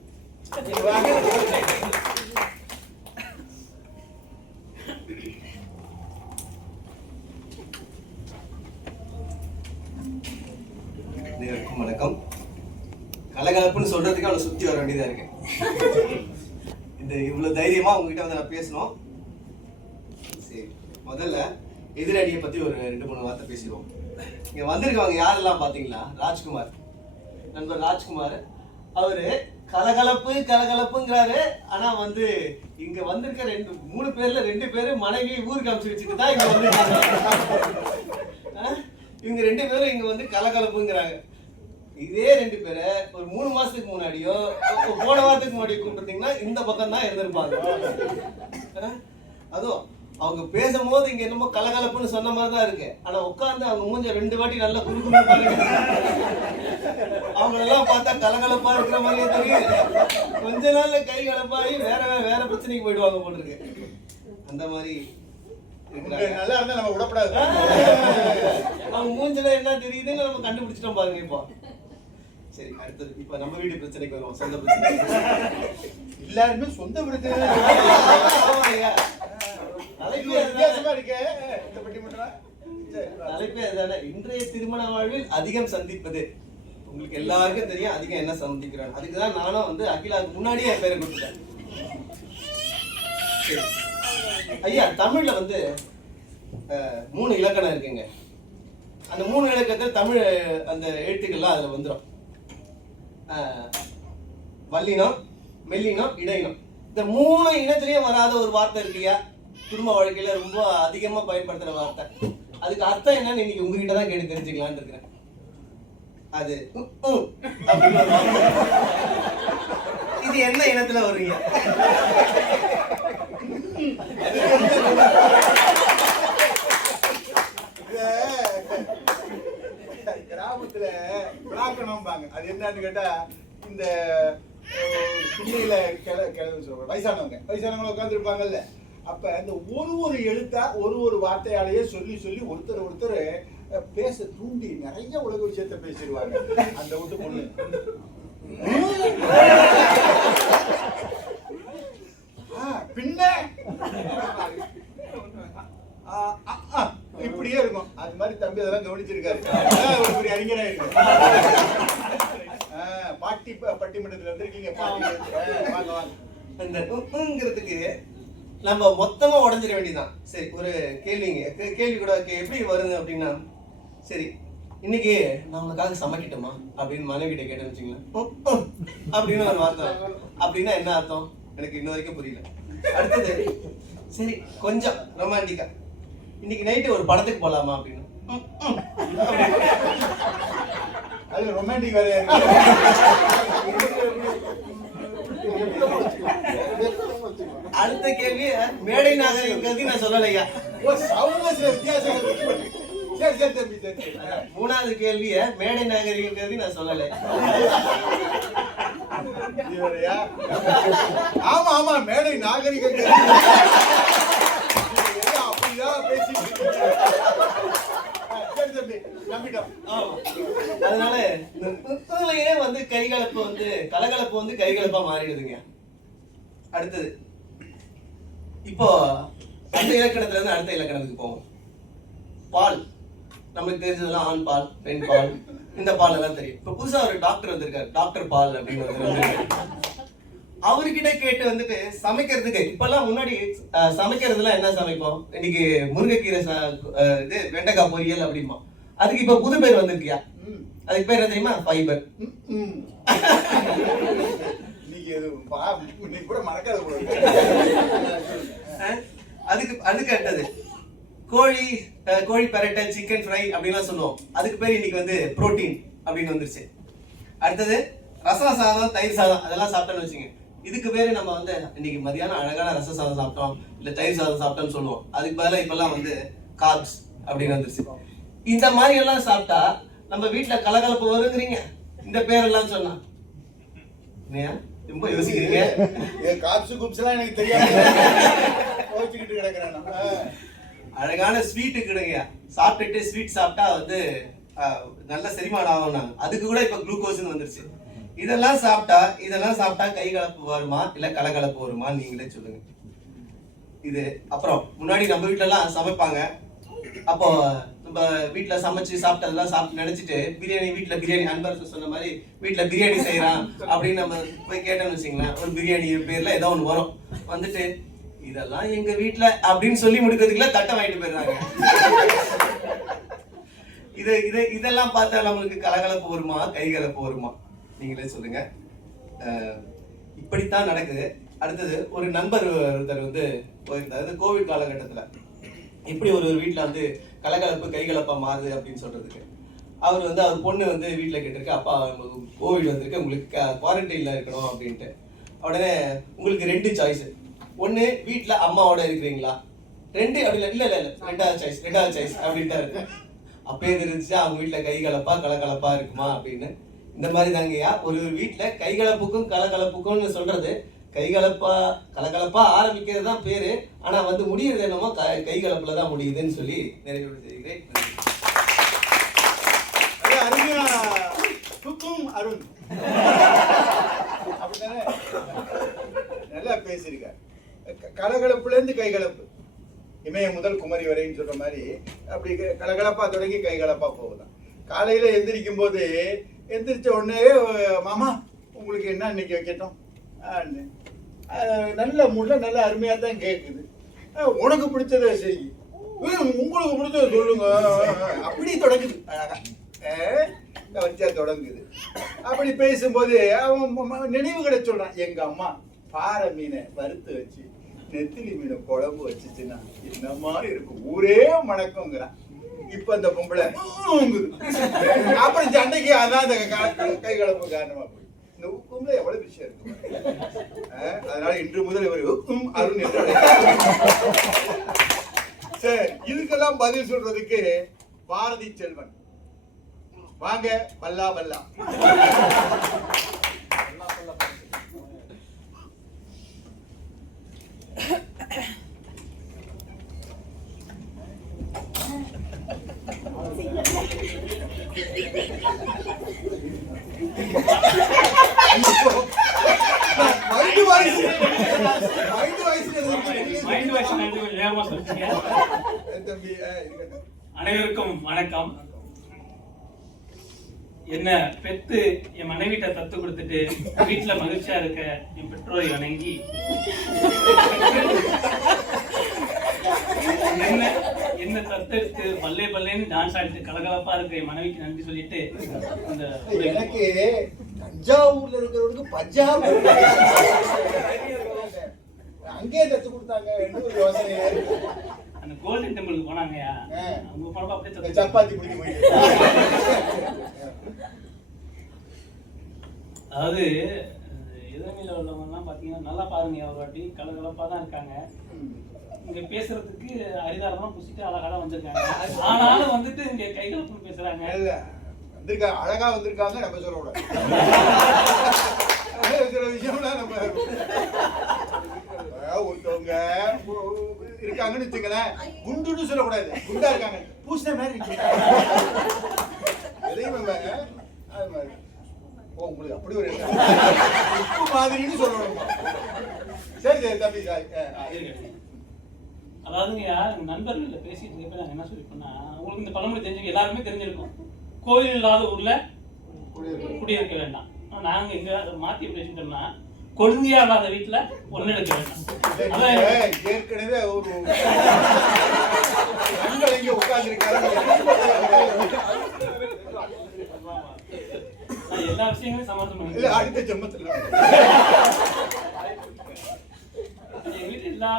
அனைவருக்கும் வணக்கம். கலகலப்புன்னு சொல்றதுக்கு அவளை சுத்தி வர வேண்டியதா இருக்கு. இந்த இவ்வளவு தைரியமா உங்ககிட்ட வந்து நான் பேசணும். சரி, முதல்ல எதிரடியை பத்தி ஒரு 2-3 வார்த்தை பேசிடுவோம். இங்க வந்திருக்கவங்க யாரெல்லாம் பாத்தீங்களா? ராஜ்குமார், நண்பர் ராஜ்குமார். அவரு கலகலப்புங்கிறாரு. ஆனா வந்து இங்க வந்திருக்க 3 பேர்ல 2 பேரு மனைவி ஊருக்கு அனுப்பிச்சு வச்சுட்டு தான் இங்க வந்து இவங்க 2 பேரும் இங்க வந்து கலகலப்புங்கிறாங்க. இதே 2 பேரை ஒரு 3 மாசத்துக்கு முன்னாடியோ போன வாரத்துக்கு முன்னாடியோ கூப்பிட்டீங்கன்னா இந்த பக்கம் தான் இருந்திருப்பாங்க. அதுவும் அவங்க பேசும்போது இங்க என்னமோ கலகலப்புன்னு சொன்ன மாதிரி தான் இருக்கு. ஆனா உட்காந்து அவங்க மூஞ்ச 2 வாட்டி நல்லா குறுக்குமா அவங்க எல்லாம் பார்த்தா கலகலப்பா இருக்கிற மாதிரியே தெரியும். கொஞ்ச நாள்ல கை கலப்பாகி வேற பிரச்சனைக்கு போயிடுவாங்க போல இருக்கு. அந்த மாதிரி நல்லா இருந்தா நம்ம விடப்படாது. அவங்க மூஞ்சில என்ன தெரியுதுன்னு நம்ம கண்டுபிடிச்சிட்டோம் பாருங்க. இப்போ சரி, அடுத்தது இப்ப நம்ம வீட்டு பிரச்சனைக்கு வருவோம். சொந்த பிரச்சனை. எல்லாருமே சொந்த பிரச்சனை. தலைப்பே அதுதானே. இன்றைய திருமண வாழ்வில் அதிகம் சந்திப்பது. உங்களுக்கு எல்லாருக்கும் தெரியும் அதிகம் என்ன சந்திக்கிறாங்க. அதுக்குதான் நானும் வந்து அகிலாவுக்கு முன்னாடியே என் பேரை கொடுத்துட்டேன். ஐயா, தமிழ்ல வந்து 3 இலக்கணம் இருக்குங்க. அந்த 3 இலக்கணத்தில் தமிழ் அந்த எழுத்துக்கள்லாம் அதுல வந்துடும். வல்லினம், மெல்லினம், இடையினம். இந்த 3 இனத்திலையும் வராத ஒரு வார்த்தை இருக்குயா, குடும்ப வாழ்க்கையில ரொம்ப அதிகமா பயன்படுத்துற வார்த்தை. அதுக்கு அர்த்தம் என்னன்னு இன்னைக்கு உங்ககிட்ட தான் கேட்டு தெரிஞ்சுக்கலான்னு இருக்கிறேன். அது அப்படின்னு ஒரு வார்த்தை. இது என்ன இனத்துல வருவீங்க? கிராமத்துல விளாக்கணும்பாங்க. அது என்னன்னு கேட்டா, இந்த பிள்ளையில வயசானவங்க உட்கார்ந்து இருப்பாங்கல்ல, அப்ப இந்த ஒரு எழுத்தா ஒரு வார்த்தையாலேயே சொல்லி ஒருத்தர் பேச தூண்டி நிறைய உலக விஷயத்த பேசிடுவாங்க. அந்த விட்டு பொண்ணு பின்ன இப்படியே இருக்கும். அது மாதிரி தம்பி அதெல்லாம் கவனிச்சிருக்காரு. ஒரு பெரிய அறிஞரா இருக்கு. பட்டிமன்றத்துல வந்திருக்கீங்க. வாங்க வாங்க. இந்த நம்ம மொத்தமா உடஞ்சிட வேண்டியதான். சரி, ஒரு கேள்வி கூட எப்படி வருது அப்படின்னா, சரி இன்னைக்கு நான் உனக்காக சமைக்கட்டுமா அப்படின்னு மனைவி கிட்ட கேட்டேன்னு வச்சுங்களேன். அப்படின்னு ஒரு வார்த்தை. அப்படின்னா என்ன அர்த்தம் எனக்கு இன்ன வரைக்கும் புரியல. அடுத்தது, சரி கொஞ்சம் ரொமான்டிக்கா, இன்னைக்கு நைட்டு ஒரு படத்துக்கு போலாமா அப்படின்னு. அது ரொமான்டிக் வேற. அடுத்த கேள்வி, மேடை நாகரிகம் நான் சொல்லலையா. மூணாவது கேள்விய மேடை நாகரிகம் நான் சொல்லலை. ஆமா மேடை நாகரிகம் அப்படிதான் பேசிட்டு. அதனால வந்து கைகலப்பு வந்து கலகலப்பு வந்து கைகலப்பா மாறிடுதுங்க. அடுத்தது, இப்போ அந்த இலக்கணத்துல இருந்து அடுத்த இலக்கணத்துக்கு போவோம். பால் நமக்கு தெரிஞ்சதெல்லாம் ஆண் பால், பெண் பால், இந்த பால் எல்லாம் தெரியும். இப்ப புதுசா ஒரு டாக்டர் வந்திருக்காரு, டாக்டர் பால் அப்படின்னு. அவர்கிட்ட கேட்டு வந்துட்டு சமைக்கிறதுக்கு இப்பெல்லாம் முன்னாடி சமைக்கிறதுலாம் என்ன சமைப்போம், இன்னைக்கு முருங்கைக்கீரை இது வெண்டைக்காய் பொரியல் அப்படிமா. அதுக்கு இப்ப புது பேர் வந்திருக்கியா. அதுக்கு பேர் என்ன தெரியுமா? ஃபைபர். அதுக்கு அடுத்தது கோழி பெரட்டல், சிக்கன் ஃப்ரை அப்படின்லாம் சொல்லுவோம். அதுக்கு பேர் இன்னைக்கு வந்து புரோட்டீன் அப்படின்னு வந்துருச்சு. அடுத்தது ரசம் சாதம், தயிர் சாதம் அதெல்லாம் சாப்பிட்டோன்னு வச்சுங்க. இதுக்கு பேரு நம்ம வந்து இன்னைக்கு மதியானம் அழகான ரச சாதம் சாப்பிட்டோம், இல்ல தயிர் சாதம் சாப்பிட்டோம்னு சொல்லுவோம். அதுக்கு பதிலாக இப்பெல்லாம் வந்து கார்ப்ஸ் அப்படின்னு வந்துருச்சு. இந்த மாதிரி எல்லாம் சாப்பிட்டா நம்ம வீட்டுல கலகலப்பு வருங்கிறீங்க இந்த பேரெல்லாம் சொன்னா. ரொம்ப யோசிக்கிறீங்க. எனக்கு தெரியாது. அழகான ஸ்வீட்டு கிடைங்க, சாப்பிட்டுட்டு ஸ்வீட் சாப்பிட்டா வந்து நல்ல செரிமானம் ஆகும். அதுக்கு கூட இப்ப குளுக்கோஸ்ன்னு வந்துருச்சு. இதெல்லாம் சாப்பிட்டா கை கலப்பு வருமா இல்ல கலகலப்பு வருமா நீங்களே சொல்லுங்க. இது அப்புறம் முன்னாடி நம்ம வீட்டுல எல்லாம் சமைப்பாங்க. அப்போ நம்ம வீட்டுல சமைச்சு சாப்பிட்டதெல்லாம் சாப்பிட்டு நினைச்சிட்டு வீட்டுல பிரியாணி அன்பரசு சொன்ன மாதிரி வீட்டுல பிரியாணி செய்யறான் அப்படின்னு நம்ம போய் கேட்டோம்னு வச்சுங்களேன், ஒரு பிரியாணி பேர்ல ஏதோ ஒண்ணு வரும். வந்துட்டு இதெல்லாம் எங்க வீட்டுல அப்படின்னு சொல்லி முடிக்கிறதுக்குள்ள தட்டை வாங்கிட்டு போயிடுறாங்க. இதெல்லாம் பார்த்தா நம்மளுக்கு கலகலப்பு வருமா கைகலப்பு வருமா நீங்களே சொல்லுங்க. இப்படித்தான் நடக்குது. அடுத்தது ஒரு நண்பர் ஒருத்தர் வந்து போயிருந்தாரு கோவிட் காலகட்டத்துல. எப்படி ஒரு வீட்டுல வந்து கலகலப்பு கைகலப்பா மாறுது அப்படின்னு சொல்றதுக்கு அவர் வந்து அவர் பொண்ணு வந்து வீட்டுல கேட்டிருக்கு, அப்பா கோவிட் வந்திருக்கு, உங்களுக்கு குவாரண்டைன்ல இருக்கணும் அப்படின்ட்டு. உடனே உங்களுக்கு 2 சாய்ஸ். ஒண்ணு வீட்டுல அம்மாவோட இருக்கிறீங்களா, 2 அப்படி இல்ல ரெண்டாவது சாய்ஸ் அப்படின்ட்டு. அப்பயே தெரிஞ்சுச்சு அவங்க வீட்டுல கைகலப்பா கலகலப்பா இருக்குமா அப்படின்னு. இந்த மாதிரி தாங்கய்யா ஒரு வீட்டுல கைகலப்புக்கும் கலகலப்புக்கும்னு சொல்றது, கலகலப்பா ஆரம்பிக்கிறது தான் பேரு, ஆனா வந்து முடியறது என்னமோ கைகலப்புல தான் முடியுதுன்னு சொல்லி நிறைவு செய்கிறேன். அருமையா அருண் அப்படித்தானே நல்லா பேசியிருக்க. கலகலப்புல இருந்து கைகலப்பு, இமய முதல் குமரி வரைன்னு சொல்ற மாதிரி அப்படி கலகலப்பா தொடங்கி கைகலப்பா போகுதான். காலையில எந்திரிக்கும் போது எந்திரிச்ச உடனே மாமா உங்களுக்கு என்ன இன்னைக்கு வைக்கட்டும், நல்ல முள்ள நல்ல அருமையா தான் கேட்குது. உனக்கு பிடிச்சதை செய், உங்களுக்கு பிடிச்சதை சொல்லுங்க, அப்படி தொடங்குது. அழகா வச்சா தொடங்குது. அப்படி பேசும்போது அவன் நினைவுகளை சொல்றான். எங்க அம்மா பாறை மீனை வறுத்து வச்சு நெத்திலி மீனை குழம்பு வச்சுச்சுன்னா என்னமா இருக்கும், ஊரே மணக்குங்கிறான். இப்ப அந்த பொம்பளை அப்புறம் சண்டைக்கு அதான் அந்த கைகலப்பு காரணமா போய் இந்த உப்பும்ல எவ்வளவு விஷயம் இருக்கு. அதனால இன்று முதல் இவர் உப்பும் அருண் என்று சரி. இதுக்கெல்லாம் பதில் சொல்றதுக்கு பாரதி செல்வன் வாங்க. பல்லா பல்லா அனைவருக்கும் வணக்கம். என்ன பெத்து என் மனைவிட்ட தத்து கொடுத்துட்டு வீட்டுல மகிழ்ச்சியா இருக்க என் பெற்றோரை வணங்கி என்ன தத்தெடுத்து பல்லே பல்லேன்னு டான்ஸ் ஆடிட்டு கலகலப்பா இருக்க என் மனைவிக்கு நன்றி சொல்லிட்டு எனக்கு தஞ்சாவூர்ல இருக்கிறவருக்கு பஞ்சாப் அங்கே தத்து கொடுத்தாங்க ஒரு யோசனை. அந்த கோல்டன் டெம்பிளுக்கு போனாங்கயா, அவங்க போனப்ப அப்படியே சப்பாத்தி பிடிச்சி போயிட்டு. அதாவது எதிர்மையில உள்ளவங்க எல்லாம் பாத்தீங்கன்னா நல்லா பாருங்க, ஒரு வாட்டி கலகலப்பா தான் இருக்காங்க. இங்க பேசுறதுக்கு அரிதாரமா புசிட்டு அழகாக வந்திருக்காங்க. ஆனாலும் வந்துட்டு இங்க கைகலப்புன்னு பேசுறாங்க. வந்திருக்காங்க, அழகா வந்திருக்காங்க. நம்ம சொல்லக்கூடாது சில விஷயம்லாம் நம்ம ஒருத்தவங்க இருக்காங்கன்னு வச்சுங்களேன், குண்டுன்னு சொல்லக்கூடாது. குண்டா இருக்காங்க, பூசின மாதிரி எதையும் நம்ம அது மாதிரி உங்களுக்கு அப்படி ஒரு உப்பு மாதிரின்னு சொல்லணும். சரி சரி தம்பி சாரி. அதாவதுங்க நண்பர்கள் பேசிட்டு இருக்கப்ப நாங்க என்ன சொல்லிப்போம்னா, உங்களுக்கு இந்த பழமொழி தெரிஞ்சு எல்லாருமே தெரிஞ்சிருக்கும், கோயில் இல்லாத ஊர்ல குடியிருக்க வேண்டாம். நாங்க எங்க அதை மாத்தி பேசிட்டோம்னா, கொழுந்தியா இல்லாத வீட்டுல பொண்ணு எடுக்க வேண்டாம். ஏற்கனவே ஒரு இங்க உட்கார்ந்துருக்காரு. எல்லா விஷயங்களும் சமரசம் பண்ணி அடுத்த ஜென்மத்துல எங்க வீட்டு எல்லா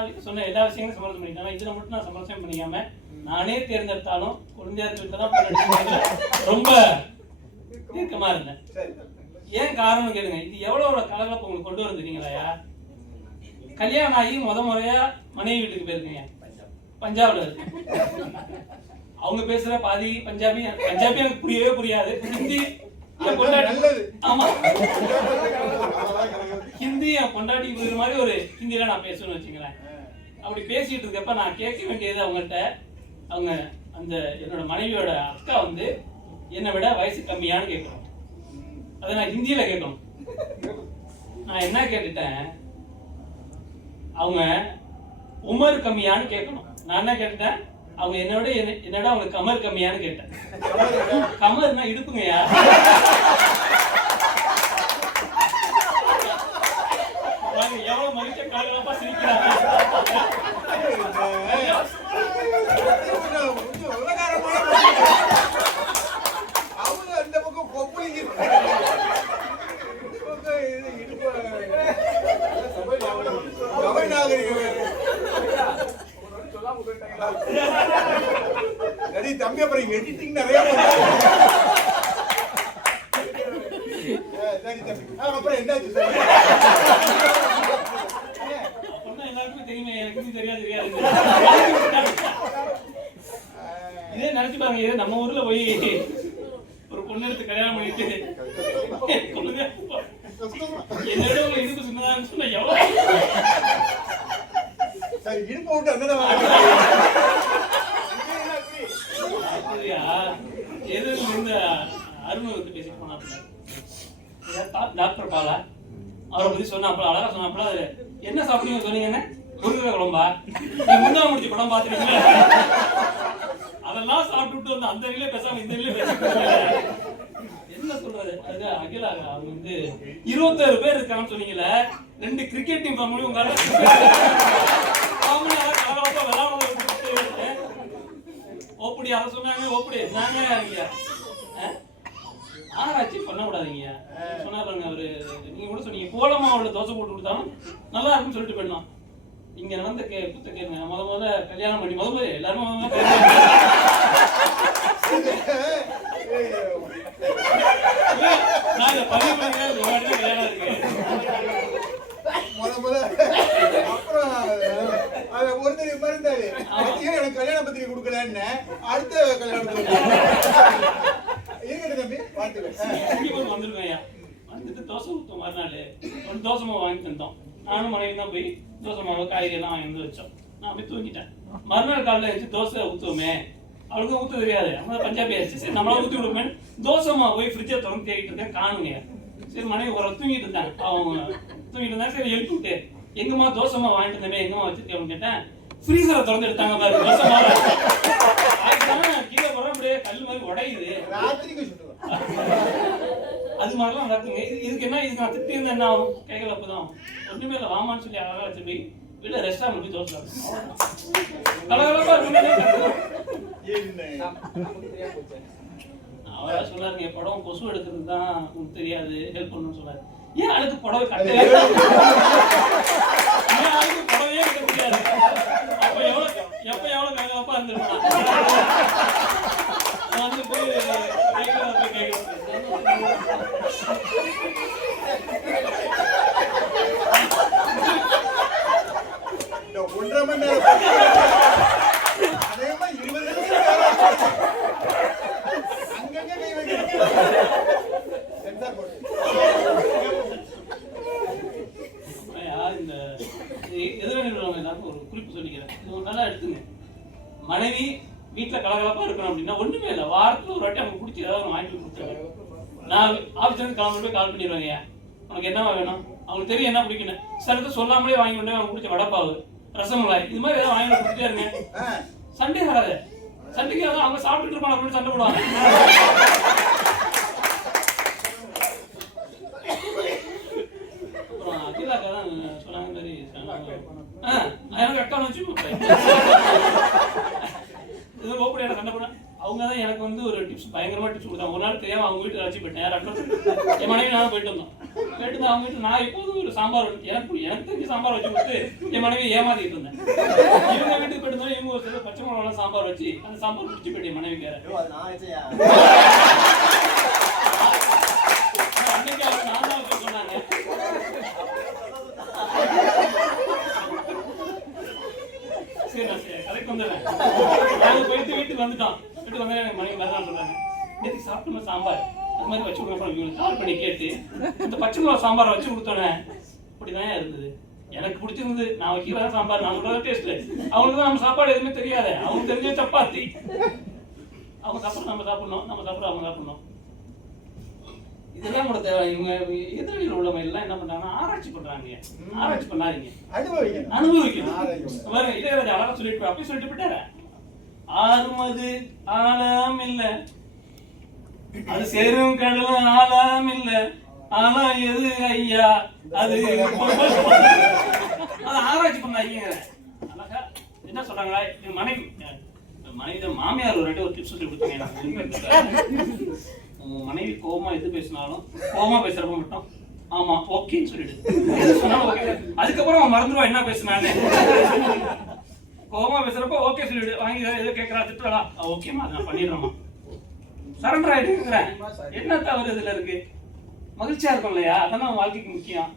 விஷயங்களும் சமரசம் பண்ணிட்டாங்க. இதுல மட்டும் நான் சமரசம் பண்ணிக்காம நானே தேர்ந்தெடுத்தாலும் குழந்தையா வீட்டுல தான் ரொம்ப தீர்க்கமா இருந்தேன். ஏன் காரணம் கேளுங்க, இது எவ்வளவு கலகலப்பு உங்களுக்கு கொண்டு வந்துட்டீங்களா? கல்யாணம் ஆகி முறையா மனைவி வீட்டுக்கு போயிருக்கீங்க, பஞ்சாப்ல இருக்கு. அவங்க பேசுற பாதி பஞ்சாபி எனக்கு புரியவே புரியாது. ஹிந்தி ஆமா, ஹிந்தி என் பொண்டாட்டி புரியுற மாதிரி ஒரு ஹிந்தியில நான் பேசணும்னு வச்சுக்கிறேன். அப்படி பேசிட்டு இருக்கப்ப நான் கேட்க வேண்டியது அவங்கள்ட்ட, அவங்க அந்த என்னோட மனைவியோட அக்கா வந்து என்னை விட வயசு கம்மியான்னு கேட்கணும். அதை நான் ஹிந்தியில கேட்கணும். நான் என்ன கேட்டுட்டேன், அவங்க உமர் கம்மியான்னு கேட்கணும். நான் என்ன கேட்டுட்டேன், அவங்க என்னோட அவங்க கமர் கம்மியான்னு கேட்டேன். கமர்னா இடுப்புங்கயா. எவ்வளவு மகிழ்ச்சியா கலகலப்பா சிரிக்கிறாங்க. அவங்க அந்த பக்கம் கொப்பளிக்கு தம்பி அப்புறம் எடிட்டிங் நிறைய சரி தம்பி அப்புறம் என்னாச்சு எல்லாருக்குமே தெரியுமே, எனக்கு தெரியாது. இதே நினைச்சு பாருங்க, இதே நம்ம ஊர்ல போய் ஒரு பொண்ணு எடுத்து கல்யாணம் பண்ணிட்டு என்னோட உங்க இடுப்பு சின்னதான்னு சொன்னா எவ்வளவு சரி இடுப்பு விட்டு அந்த எது இந்த அருண் வந்து பேசிட்டு போனாப்புல, டாக்டர் பாலா அவரை பத்தி சொன்னாப்புல, அழகா சொன்னாப்புல. அது என்ன சாப்பிட்டீங்க சொன்னீங்கன்னு, முருங்கை குழம்பா? நீங்க முன்னா முடிச்சு படம் பாத்துருக்கீங்களா? அதெல்லாம் சாப்பிட்டு வந்து அந்த நிலையில பேசாம இந்த நிலையில பேச என்ன சொல்றது? அது அகிலா அவங்க வந்து 21 பேர் இருக்காங்கன்னு சொன்னீங்கல்ல, 2 கிரிக்கெட் டீம் முடியும் உங்களால ஓப்படி அதை சொன்னாங்க. ஓப்படி நாங்க ஆராய்ச்சி பண்ணக்கூடாதீங்க சொன்னா பாருங்க. அவரு நீங்க கூட சொன்னீங்க கோலமாவுல தோசை போட்டு கொடுத்தாலும் நல்லா இருக்குன்னு சொல்லிட்டு போயிடலாம். இங்க நடந்த குத்த கேளுங்க. முத கல்யாணம் பண்ணி முதல்ல எல்லாரும் நான் பதிவு பண்ணி கல்யாணம் இருக்கு. அப்புறம் ஒருத்தர் மறந்தாரு, எனக்கு கல்யாண பத்திரிகை கொடுக்கலன்னு அடுத்த கல்யாணத்துக்கு தம்பி பார்த்துக்கேன் வந்துருக்கேன். வந்துட்டு தோசை ஊற்றும் மறுநாள் ஒரு தோசை மாவு வாங்கி தந்தோம். நானும் மனைவி தான் போய் தோசை மாவு காய்கறி எல்லாம் வாங்கி வந்து வச்சோம். நான் போய் தூங்கிட்டேன். மறுநாள் காலையில் வச்சு தோசை ஊற்றுவோமே, அவளுக்கும் ஊற்ற தெரியாது. நம்ம பஞ்சாபி ஆச்சு. சரி நம்மளால ஊற்றி விடுமே தோசை மாவு போய் ஃப்ரிட்ஜை திறந்து தேடிட்டு இருக்கேன், காணுங்க. சரி மனைவி ஒரு தூங்கிட்டு இருந்தாங்க, அவங்க தூங்கிட்டு இருந்தாங்க. சரி எழுப்பி விட்டு எங்கம்மா தோசை மாவு வாங்கிட்டு இருந்தேன், எங்கம்மா வச்சிருக்கேன் கேட்டேன். ஃப்ரீசரை திறந்து எடுத்தாங்க பாரு தோசை மாவு. கீழே போற அப்படியே கல் மாதிரி உடையுது. அது மாதிரிலாம் நடக்குங்க. இதுக்கு என்ன, இதுக்கு நான் திட்டி இருந்தா என்ன ஆகும்? கைகள் அப்பதான் ஒண்ணுமே இல்லை, வாமான்னு சொல்லி அழகா வச்சு போய் வீட்டுல ரெஸ்டாரண்ட் போய் தோசை அவரா சொல்லாருங்க, படம் கொசு எடுக்கிறது தான் உங்களுக்கு தெரியாது, ஹெல்ப் பண்ணணும்னு சொன்னாரு. ஏன் அதுக்கு புடவை கட்ட அதுக்கு புடவையே கட்ட முடியாது. அப்ப எவ்வளவு கலகலப்பா இருந்திருப்பான். வந்து போய் கேட்கலாம். 1.5 மணி நேரம் அதே மாதிரி 20 நிமிஷம் அங்கங்க கை வைக்கிறேன். சென்சார் போட்டு எல்லாருக்கும் ஒரு குறிப்பு சொல்லிக்கிறேன். இது ஒரு நாளா எடுத்துங்க. மனைவி வீட்டுல கலகலப்பா இருக்கணும் அப்படின்னா ஒண்ணுமே இல்லை, வாரத்துல ஒரு வாட்டி அவங்க பிடிச்சி ஏதாவது வாங்கிட்டு கொடுத்துருவாங்க. நான் ஆஃபீஸ்ல இருந்து கிளம்பி போய் கால் பண்ணிடுவாங்க, உனக்கு என்னவா வேணும், அவங்களுக்கு தெரியும் என்ன பிடிக்கணும். சிலத்தை சொல்லாமலே வாங்கி கொண்டு அவங்க பிடிச்ச வடப்பாவு, ரசமலாய், இது மாதிரி ஏதாவது வாங்கி கொடுத்துட்டே இருங்க. சண்டே வராது. சண்டைக்கு அவங்க சாப்பிட்டுட்டு இருப்பாங்க அப்படின்னு சண்டை போடுவாங்க. அப்புறம் அகிலாக்கா தான் சொன்னாங்க மாதிரி எனக்கு அக்கான்னு வச்சு இது ஓப்படியான சண்டை போட அவங்க தான் எனக்கு வந்து ஒரு டிப்ஸ் பயங்கரமா டிப்ஸ் கொடுத்தாங்க. ஒரு நாள் தெரியாம அவங்க வீட்டுல வச்சு போயிட்டேன். என் மனைவி நானும் போயிட்டு வந்தோம். போயிட்டு அவங்க வீட்டுல நான் எப்போதும் ஒரு சாம்பார் எனக்கு தெரிஞ்ச சாம்பார் வச்சு கொடுத்து என் மனைவி ஏமாத்திட்டு இருந்தேன். இவங்க வீட்டுக்கு போயிட்டு இருந்தாலும் இவங்க ஒரு பச்சை மிளகாலாம் சாம்பார் வச்சு அந்த சாம்பார் பிடிச்சி போயிட்டு என் மனைவி கேற அன்னைக்கு அவங்க நான் தான் சொன்னாங்க. சரி நான் கரெக்ட் வந்துடுறேன். நாங்க போயிட்டு வீட்டுக்கு வந்துட்டோம். வீட்டுக்கு வந்து மனைவி மறுநாள் சொல்றாங்க, நேற்று சாப்பிட்டோம் சாம்பார் அது மாதிரி வச்சு கொடுக்க. இவங்களுக்கு கால் பண்ணி கேட்டு இந்த பச்சை மிளகா சாம்பாரை வச்சு கொடுத்தோன்னே அப்படிதான் இருந்தது. எனக்கு பிடிச்சிருந்தது. நான் வைக்கிறதா சாம்பார், நான் சொல்றத டேஸ்ட். அவங்களுக்கு தான் நம்ம சாப்பாடு எதுவுமே தெரியாது. அவங்க தெரிஞ்ச சப்பாத்தி. அவங்க சாப்பிட நம்ம சாப்பிடணும், நம்ம சாப்பிட அவங்க சாப்பிடணும். இதெல்லாம் கூட தேவை. இவங்க எதிரில் உள்ளவங்க எல்லாம் என்ன பண்றாங்கன்னா ஆராய்ச்சி பண்றாங்க. ஆராய்ச்சி பண்ணாதீங்க, அனுபவிக்கணும். இளையராஜா அழகா சொல்லிட்டு அப்படி சொல்லிட்டு போயிட்டாரு, ஆறுமது ஆழம் இல்ல, அது சேரும் கடலும் ஆழம் இல்ல, ஆனா எது ஐயா அது ஆராய்ச்சி பண்ணாங்க. அழகா என்ன சொல்றாங்களா, மனைவி மாமியார் ஒரு டிப்ஸ் சொல்லி கொடுத்தாங்க. மனைவி கோவமா எது பேசினாலும் கோவமா பேசுறப்ப மட்டும் ஆமா ஓகேன்னு சொல்லிடு. அதுக்கப்புறம் அவன் மறந்துடுவா என்ன பேசினான்னு. கோவமா பேசுறப்ப ஓகே சொல்லிடு. வாங்கி எதோ கேட்கறா, திட்டுறா, ஓகேமா நான் பண்ணிடுறோமா, சரண்டர் ஆயிட்டு இருக்கிறேன். என்ன தவறு இதுல இருக்கு? மகிழ்ச்சியா இருக்கும் இல்லையா? அதான் வாழ்க்கைக்கு முக்கியம்.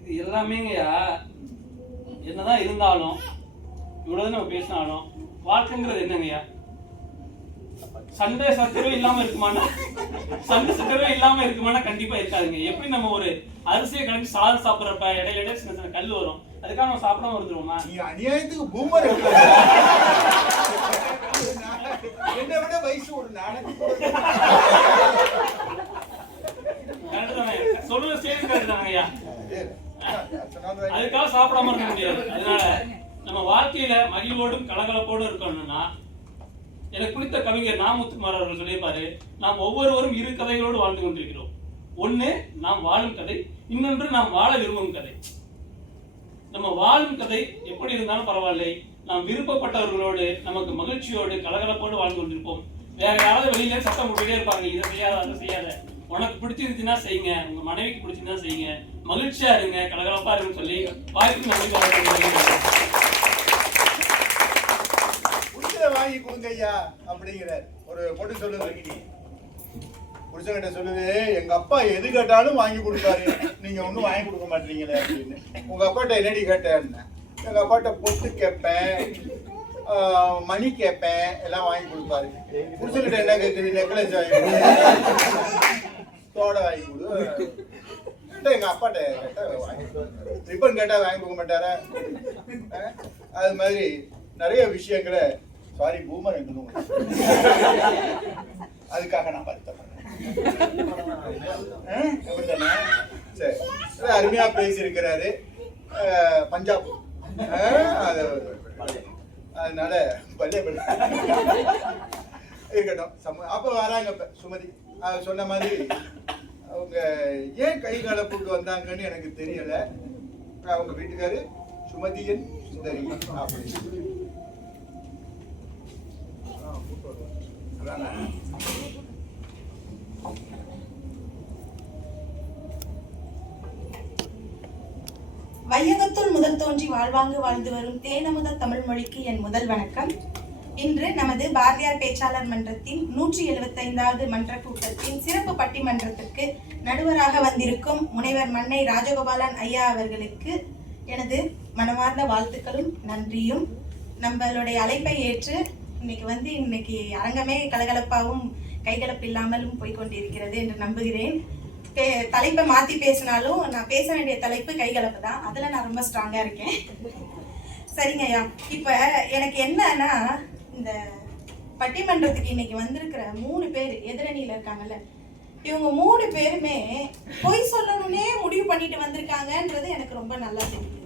இது எல்லாமேங்கய்யா என்னதான் இருந்தாலும் இவ்வளவு நம்ம பேசினாலும் வாழ்க்கைங்கிறது என்னங்கய்யா? சண்டை சச்சரவே இல்லாம இருக்குமானா, சண்டை சச்சரவே இல்லாம இருக்குமானா கண்டிப்பா இருக்காதுங்க. எப்படி நம்ம ஒரு அரிசியை கலந்து சாதம் சாப்பிடுறப்ப இடையில சின்ன சின்ன கல் வரும், அதுக்காக நம்ம சாப்பிடாம வந்துருவோமா? நீ அநியாயத்துக்கு பூமர் என்ன விட வயசு ஒரு நாடகம் சொல்லுங்க, சேவை கருதுதாங்கய்யா. அதுக்காக சாப்பிடாம இருக்க முடியாது. அதனால நம்ம வாழ்க்கையில மகிழ்வோடும் கலகலப்போடும் இருக்கணும்னா, எனக்கு பிடித்த கவிஞர் நா. முத்துக்குமார் அவர்கள் சொல்லியிருப்பாரு, நாம் ஒவ்வொருவரும் இரு கதைகளோடு வாழ்ந்து கொண்டிருக்கிறோம். ஒண்ணு நாம் வாழும் கதை, இன்னொன்று நாம் வாழ விரும்பும் கதை. நம்ம வாழும் கதை எப்படி இருந்தாலும் பரவாயில்லை, நாம் விருப்பப்பட்டவர்களோடு நமக்கு மகிழ்ச்சியோடு கலகலப்போடு வாழ்ந்து கொண்டிருப்போம். வேற யாராவது வெளியில சத்தம் போட்டுட்டே இருப்பாங்க, இதை செய்யாத அதை செய்யாத. உனக்கு பிடிச்சிருந்துச்சுன்னா செய்யுங்க, உங்க மனைவிக்கு பிடிச்சிருந்தா செய்யுங்க, மகிழ்ச்சியா இருங்க, கலகலப்பா இருங்கன்னு சொல்லி வாய்ப்பு நன்றி வாங்கி கொடுங்க ஐயா அப்படிங்கிற ஒரு பொண்ணு சொல்லுது. புருஷன்கிட்ட சொல்லுது, எங்க அப்பா எது கேட்டாலும் வாங்கி கொடுப்பாரு, நீங்க ஒன்னும் வாங்கி கொடுக்க மாட்டீங்களே அப்படின்னு. உங்க அப்பாட்ட என்னடி கேட்டேன்னு. எங்க அப்பாட்ட பொட்டு கேட்பேன், மணி கேட்பேன், எல்லாம் வாங்கி கொடுப்பாரு. புருஷன்கிட்ட என்ன கேட்குது, நெக்லஸ் வாங்கி கொடு, தோடை வாங்கி கொடு. எங்க அப்பாட்ட கேட்டா வாங்கி ரிப்பன் கேட்டா வாங்கி கொடுக்க மாட்டாரா? அது மாதிரி நிறைய விஷயங்களை சாரி பூமர் என்று அதுக்காக நான் வருத்தப்படுறேன். சரி, அருமையா பேசியிருக்கிறாரு. பஞ்சாப் அதனால பல்லே இருக்கட்டும். அப்ப வராங்க இப்ப சுமதி சொன்ன மாதிரி. அவங்க ஏன் கை கலப்புக்கு வந்தாங்கன்னு எனக்கு தெரியல. அவங்க வீட்டுக்காரு சுமதியன் சுந்தரி அப்படின்னு. வையகத்துள் முதல் தோன்றி வாழ்வாங்கு வாழ்ந்து வரும் தேனமுத தமிழ் மொழிக்கு என் முதல் வணக்கம். இன்று நமது பாரதியார் பேச்சாளர் மன்றத்தின் 175வது மன்ற கூட்டத்தின் சிறப்பு பட்டிமன்றத்திற்கு நடுவராக வந்திருக்கும் முனைவர் மன்னை ராஜகோபாலன் ஐயா அவர்களுக்கு எனது மனமார்ந்த வாழ்த்துக்களும் நன்றியும். நம்மளுடைய அழைப்பை ஏற்று இன்னைக்கு அரங்கமே கலகலப்பாகவும் கைகலப்பு இல்லாமலும் போய்கொண்டிருக்கிறது என்று நம்புகிறேன். தலைப்பை மாற்றி பேசினாலும் நான் பேச வேண்டிய தலைப்பு கைகலப்பு தான். அதில் நான் ரொம்ப ஸ்ட்ராங்காக இருக்கேன். சரிங்க ஐயா, இப்போ எனக்கு என்னன்னா, இந்த பட்டிமன்றத்துக்கு இன்னைக்கு வந்திருக்கிற 3 பேர் எதிரணியில் இருக்காங்கல்ல, இவங்க 3 பேருமே பொய் சொல்லணும்னே முடிவு பண்ணிட்டு வந்திருக்காங்கன்றது எனக்கு ரொம்ப நல்லா தெரியுதுங்க.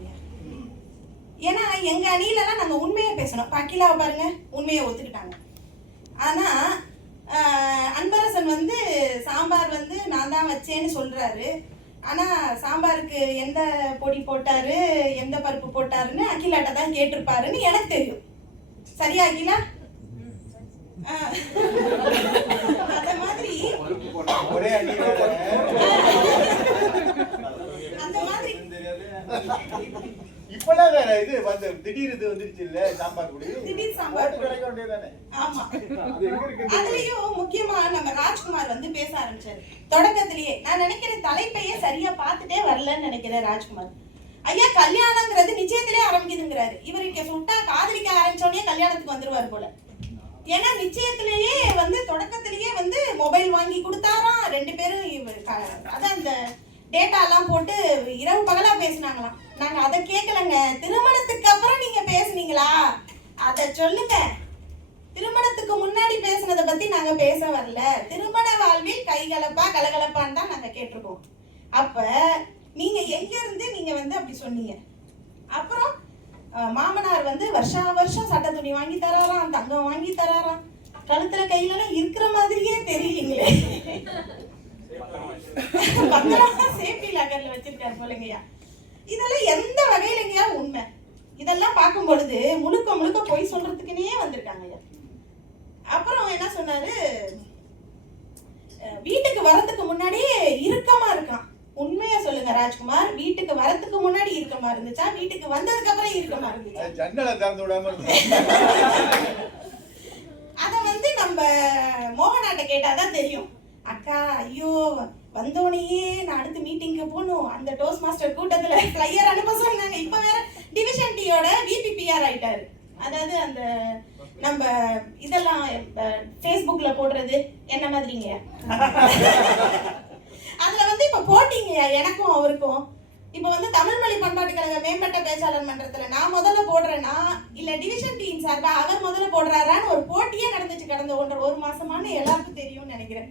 ஏன்னா எங்கள் அணியிலலாம் நாங்கள் உண்மையை பேசணும். அகிலாவை பாருங்க, உண்மையை ஒத்துக்கிட்டாங்க. ஆனால் அன்பரசன் சாம்பார் நான் தான் வச்சேன்னு சொல்றாரு. ஆனா சாம்பாருக்கு எந்த பொடி போட்டாரு, எந்த பருப்பு போட்டாருன்னு அகிலாட்ட தான் கேட்டிருப்பாருன்னு எனக்கு தெரியும். சரியா அகிலா? அத மாதிரி அந்த மாதிரி இப்பலாம் வேற இது வந்து திடீர் இது வந்துருச்சு இல்ல, சாம்பார் பொடி திடீர் சாம்பார் கிடைக்க வேண்டியதானே. ஆமா, அதுலயும் முக்கியமா நம்ம ராஜ்குமார் பேச ஆரம்பிச்சாரு தொடக்கத்திலேயே. நான் நினைக்கிறேன் தலைப்பையே சரியா பார்த்துட்டே வரலன்னு நினைக்கிறேன் ராஜ்குமார் ஐயா. கல்யாணங்கிறது நிச்சயத்திலே ஆரம்பிக்குதுங்கிறாரு. இவருக்கு சுட்டா காதலிக்க ஆரம்பிச்சோடனே கல்யாணத்துக்கு வந்துருவாரு போல. ஏன்னா நிச்சயத்திலேயே தொடக்கத்திலேயே மொபைல் வாங்கி கொடுத்தாராம் 2 பேரும். அதான் அந்த டேட்டா எல்லாம் போட்டு இரவு பகலா பேசினாங்களாம். நாங்க அதை கேட்கலங்க. திருமணத்துக்கு அப்புறம் நீங்க பேசுனீங்களா, அதை சொல்லுங்க. திருமணத்துக்கு முன்னாடி பேசுனதை பத்தி நாங்க பேச வரல. திருமண வாழ்வில் கைகலப்பா கலகலப்பான்னு தான் நாங்க கேட்டிருக்கோம். அப்ப நீங்க எங்க இருந்து நீங்க வந்து அப்படி சொன்னீங்க? அப்புறம் மாமனார் வந்து வருஷா வருஷம் சட்டை துணி வாங்கி தராராம், தங்கம் வாங்கி தராராம், கழுத்துல கையில எல்லாம் இருக்கிற மாதிரியே தெரியலீங்களே. பத்திரமா சேஃப்டி லாக்கர்ல வச்சிருக்காரு போலங்கய்யா. இதெல்லாம் எந்த வகையிலங்கய்யா உண்மை? இதெல்லாம் பார்க்கும் பொழுது முழுக்க முழுக்க பொய் சொல்றதுக்குன்னே வந்திருக்காங்க ஐயா. அப்புறம் என்ன சொன்னாரு, வீட்டுக்கு வரதுக்கு முன்னாடி இறுக்கமா இருக்கான். உண்மையா சொல்லுங்க ராஜ்குமார், வீட்டுக்கு வரதுக்கு முன்னாடி இறுக்கமா இருந்துச்சா, வீட்டுக்கு வந்ததுக்கு அப்புறம் இறுக்கமா இருந்துச்சா? ஜன்னலை திறந்து விடாம அத வந்து நம்ம மோகனாட்ட கேட்டாதான் தெரியும். அக்கா ஐயோ வந்தோடனே நான் அடுத்த மீட்டிங்க்கு போகணும், அந்த டோஸ் மாஸ்டர் கூட்டத்துல ஃப்ளையர் அனுப்ப சொன்னாங்க. இப்ப வேற டிவிஷன் டியோட விபிபிஆர் ஆயிட்டாரு. அதாவது அந்த நம்ம இதெல்லாம் ஃபேஸ்புக்ல போடுறது என்ன மாதிரிங்க, அதுல வந்து இப்ப போட்டீங்க எனக்கும் அவருக்கும். இப்ப வந்து தமிழ் மொழி பண்பாட்டு கழக மேம்பட்ட பேச்சாளர் மன்றத்துல நான் முதல்ல போடுறேன்னா இல்ல டிவிஷன் டீம் சார்பா அவர் முதல்ல போடுறாரான்னு ஒரு போட்டியே நடந்துச்சு கடந்த ஒரு மாசமானு எல்லாருக்கும் தெரியும்னு நினைக்கிறேன்.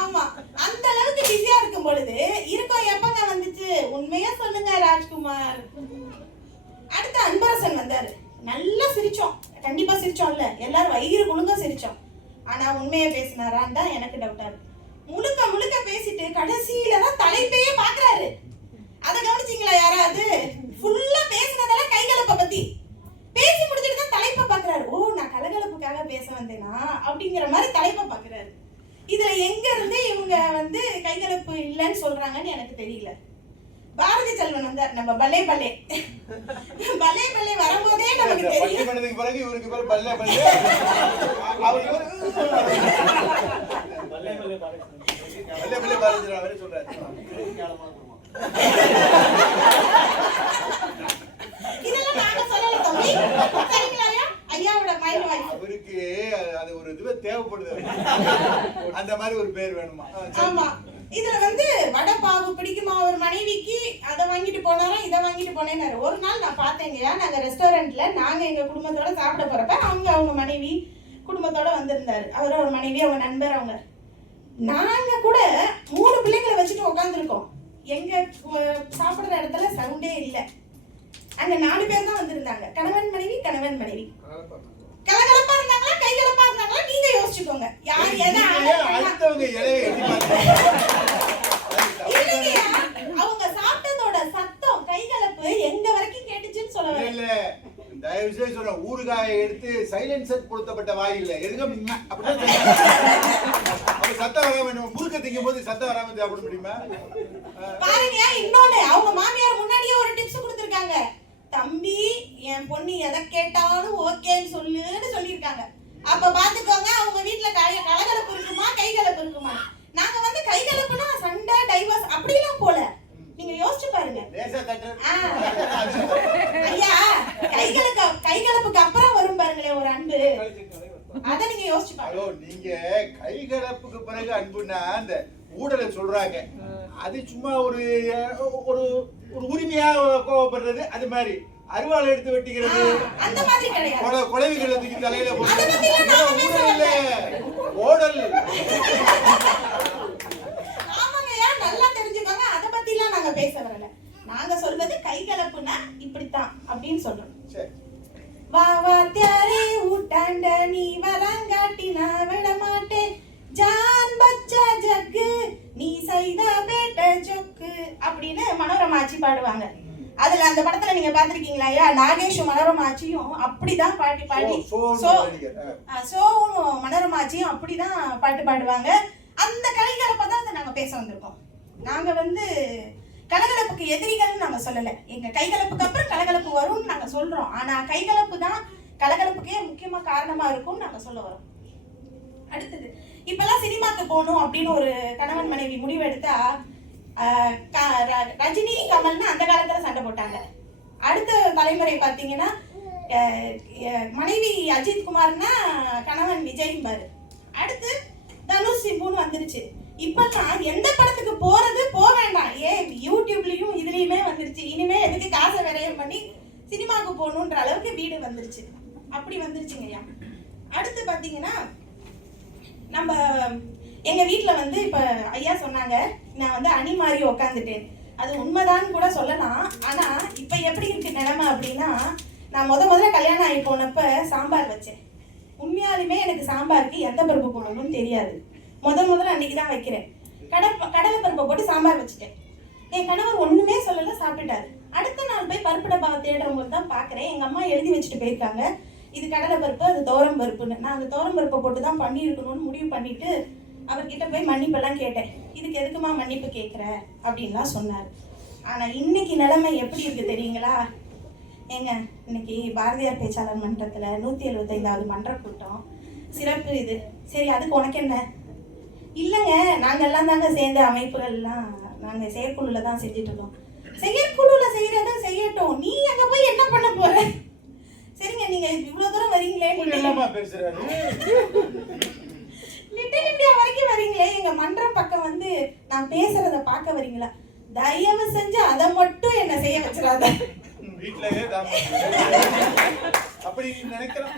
ஆமா, அந்த அளவுக்கு பிஸியா இருக்கும் பொழுது இருக்கும் எப்பங்க வந்துச்சு? உண்மையா சொல்லுங்க ராஜ்குமார். அடுத்து அன்பரசன் வந்தாரு, நல்லா சிரிச்சோம், கண்டிப்பா சிரிச்சோம்ல, எல்லாரும் வயிறு குலுங்க சிரிச்சோம். ஆனா உண்மையா பேசினாரான்னு தான் எனக்கு டவுட்டா இருக்கு. முழுக்க முழுக்க பேசிட்டு கடைசியில தான் தலைப்பையே பாக்குறாரு. அத கவனிச்சீங்களா யாராவது? ஃபுல்லா பேசினதெல்லாம் கைகலப்ப பத்தி பேசி முடிச்சிட்டு தான் தலைப்பை பாக்குறாரு. ஓ நான் கலகலப்புக்காக பேச வந்தேனா அப்படிங்கிற மாதிரி தலைப்பை பாக்குறாரு. இதுல எங்க இருந்து இவங்க வந்து கைகலப்பு இல்லைன்னு சொல்றாங்கன்னு எனக்கு தெரியல. பாரதி செல்வன் வந்தார், நம்ம பல்லே பல்லே பல்லே பல்லே வரும்போதே நமக்கு தெரியும். பிறகு இவருக்கு பேர் பல்லே பல்லே. பல்லே பல்லே பாரதி அவரே சொல்றாரு. இதெல்லாம் நாங்க சொல்லல தம்பி, சரிங்களா ஐயாவோட மைண்ட் வாய்ஸ். அவருக்கு அது ஒரு இதுவே தேவைப்படுது, அந்த மாதிரி ஒரு பேர் வேணுமா? ஆமா, இதுல வந்து வடப்பாவு பிடிக்குமா ஒரு மனைவிக்கு, அதை வாங்கிட்டு போனாரா இதை வாங்கிட்டு போனேன்னாரு. ஒரு நாள் நான் பார்த்தேங்கய்யா, நாங்க ரெஸ்டாரண்ட்ல நாங்க எங்க குடும்பத்தோட சாப்பிட போறப்ப அவங்க மனைவி குடும்பத்தோட வந்திருந்தாரு. அவர் ஒரு மனைவி, அவங்க நண்பர், அவங்க நாங்க கூட 3 பிள்ளைங்களை வச்சுட்டு உட்காந்துருக்கோம். எங்க சாப்பிடுற இடத்துல சவுண்டே இல்லை. அங்க 4 பேர் தான் வந்திருந்தாங்க, கணவன் மனைவி கணவன் மனைவி. கலகலப்பா இருந்தாங்களா கைகலப்பா இருந்தாங்களா நீங்க யோசிச்சுக்கோங்க. யார் எதை அவங்க சாப்பிட்டதோட சத்தம் கைகலப்பு எங்க வரைக்கும் கேட்டுச்சுன்னு சொல்ல. தயவு செய்து சொல்ற, ஊறுகாயை எடுத்து சைலன்சர் கொடுத்தப்பட்ட வாய் இல்ல, எதுங்க அப்படின்னா சத்தம் வராம முறுக்க திங்கும் போது சத்தம் வராம சாப்பிட முடியுமா? பாருங்க, இன்னொன்னு அவங்க மாமியார் முன்னாடியே ஒரு டிப்ஸ் கொடுத்திருக்காங்க. தம்பி என் பொண்ணு எதை கேட்டாலும் ஓகேன்னு சொல்லுன்னு சொல்லியிருக்காங்க. அப்ப பாத்துக்கோங்க அவங்க வீட்டுல கலகலப்பு இருக்குமா கைகலப்பு இருக்குமா. நாங்க வந்து கைகலப்புனா சண்டை டைவர்ஸ் அப்படிலாம் போல. நீங்க யோசிச்சு பாருங்க ஐயா, கைகலப்புக்கு அப்புறம் வரும் பாருங்களேன் ஒரு அன்பு, அத நீங்க யோசிச்சு பாருங்க. நீங்க கைகலப்புக்கு பிறகு அன்புன்னா அந்த ஊடலை சொல்றாங்க, அது சும்மா ஒரு ஒரு ஒரு உரிமையா கோவப்படுறது, அது மாதிரி அருவாள் எடுத்து வெட்டிக்கிறது அந்த மாதிரி கிடையாது. குழவிகளை தூக்கி தலையில ஓடல். ஆமாங்கய்யா, நல்லா தெரிஞ்சுக்கோங்க, அத பத்தி எல்லாம் நாங்க பேச வரல. நாங்க சொல்றது கைகலப்புனா இப்படித்தான் அப்படின்னு சொல்றோம். வா வா தியாரே ஊட்டாண்ட நீ வரங்காட்டி நான் விட மாட்டேன், ஜான் பச்சா ஜக்கு நீ சைதா பேட்ட ஜொக்கு அப்படின்னு மனோரமா ஆச்சி பாடுவாங்க. அதுல அந்த படத்துல நீங்க பாத்திருக்கீங்களா ஐயா? நாகேஷும் மனோரமா ஆச்சியும் அப்படிதான் பாடி சோவும் மனோரமா ஆச்சியும் அப்படிதான் பாட்டு பாடுவாங்க. அந்த கைகலப்பை தான் நாங்க பேச வந்திருக்கோம். நாங்க வந்து கலகலப்புக்கு எதிரிகள்னு நாங்க சொல்லல. எங்க கைகலப்புக்கு அப்புறம் கலகலப்பு வரும்னு நாங்க சொல்றோம். ஆனா கைகலப்பு தான் கலகலப்புக்கே முக்கியமா காரணமா இருக்கும்னு நாங்க சொல்ல வரோம். அடுத்தது, இப்பெல்லாம் சினிமாக்கு போகணும் அப்படின்னு ஒரு கணவன் மனைவி முடிவு எடுத்தா ரஜினி கமல்னு அந்த காலத்துல சண்டை போட்டாங்க. அடுத்த தலைமுறை பாத்தீங்கன்னா மனைவி அஜித் குமார்னா கணவன் விஜய் பாரு. அடுத்து தனுஷ் சிம்புன்னு வந்துருச்சு. இப்பெல்லாம் எந்த படத்துக்கு போறது போக வேண்டாம், யூடியூப்லயும் இதுலயுமே வந்துருச்சு. இனிமே எதுக்கு காசை விரயம் பண்ணி சினிமாவுக்கு போகணுன்ற அளவுக்கு வீடு வந்துருச்சு. அப்படி வந்துருச்சுங்கய்யா. அடுத்து பார்த்தீங்கன்னா நம்ம எங்க வீட்ல வந்து இப்ப ஐயா சொன்னாங்க நான் வந்து அணி மாதிரி உக்காந்துட்டேன். அது உண்மைதான் கூட சொல்லலாம். ஆனா இப்ப எப்படி இருக்கு நிலைமை அப்படின்னா, நான் முதல்ல கல்யாணம் ஆகி போனப்ப சாம்பார் வச்சேன். உண்மையாலுமே எனக்கு சாம்பாருக்கு எந்த பருப்பு போடணும்னு தெரியாது. முதல்ல அன்னைக்கு தான் வைக்கிறேன். கடலை பருப்பை போட்டு சாம்பார் வச்சுட்டேன். என் கணவர் ஒண்ணுமே சொல்லல, சாப்பிட்டுட்டாரு. அடுத்த நாள் போய் பருப்பு டப்பாவை தேடுறவங்க தான் பாக்குறேன். எங்க அம்மா எழுதி வச்சுட்டு போயிருக்காங்க, இது கடலை பருப்பு, அது துவரம் பருப்புன்னு. நான் அந்த துவரம் பருப்பை போட்டு தான் பண்ணியிருக்கணும்னு முடிவு பண்ணிட்டு அவர்கிட்ட போய் மன்னிப்பெல்லாம் கேட்டேன். இதுக்கு எதுக்குமா மன்னிப்பு கேட்குற அப்படின்லாம் சொன்னார். ஆனால் இன்னைக்கு நிலைமை எப்படி இருக்கு தெரியுங்களா? ஏங்க, இன்னைக்கு பாரதியார் பேச்சாளர் மன்றத்தில் 175வது மன்ற கூட்டம் சிறப்பு இது. சரி, அதுக்கு உனக்கு என்ன? இல்லைங்க, நாங்கள்லாம் தாங்க சேர்ந்த அமைப்புகள்லாம் நாங்கள் செயற்குழுவில் தான் செஞ்சுட்டு இருக்கோம். செயற்குழுவில் செய்கிறத செய்யட்டும், நீ அங்கே போய் என்ன பண்ண போற? சரிங்க, நீங்க இவ்வளவு தூரம் வரீங்களே, லிட்டில் இந்தியா வரைக்கும் வரீங்களே, எங்க மன்றம் பக்கம் வந்து நான் பேசுறத பார்க்க வரீங்களா? தயவு செஞ்சு அதை மட்டும் என்ன செய்ய வச்சிடாத. வீட்லயே அப்படி நினைக்கிறோம்.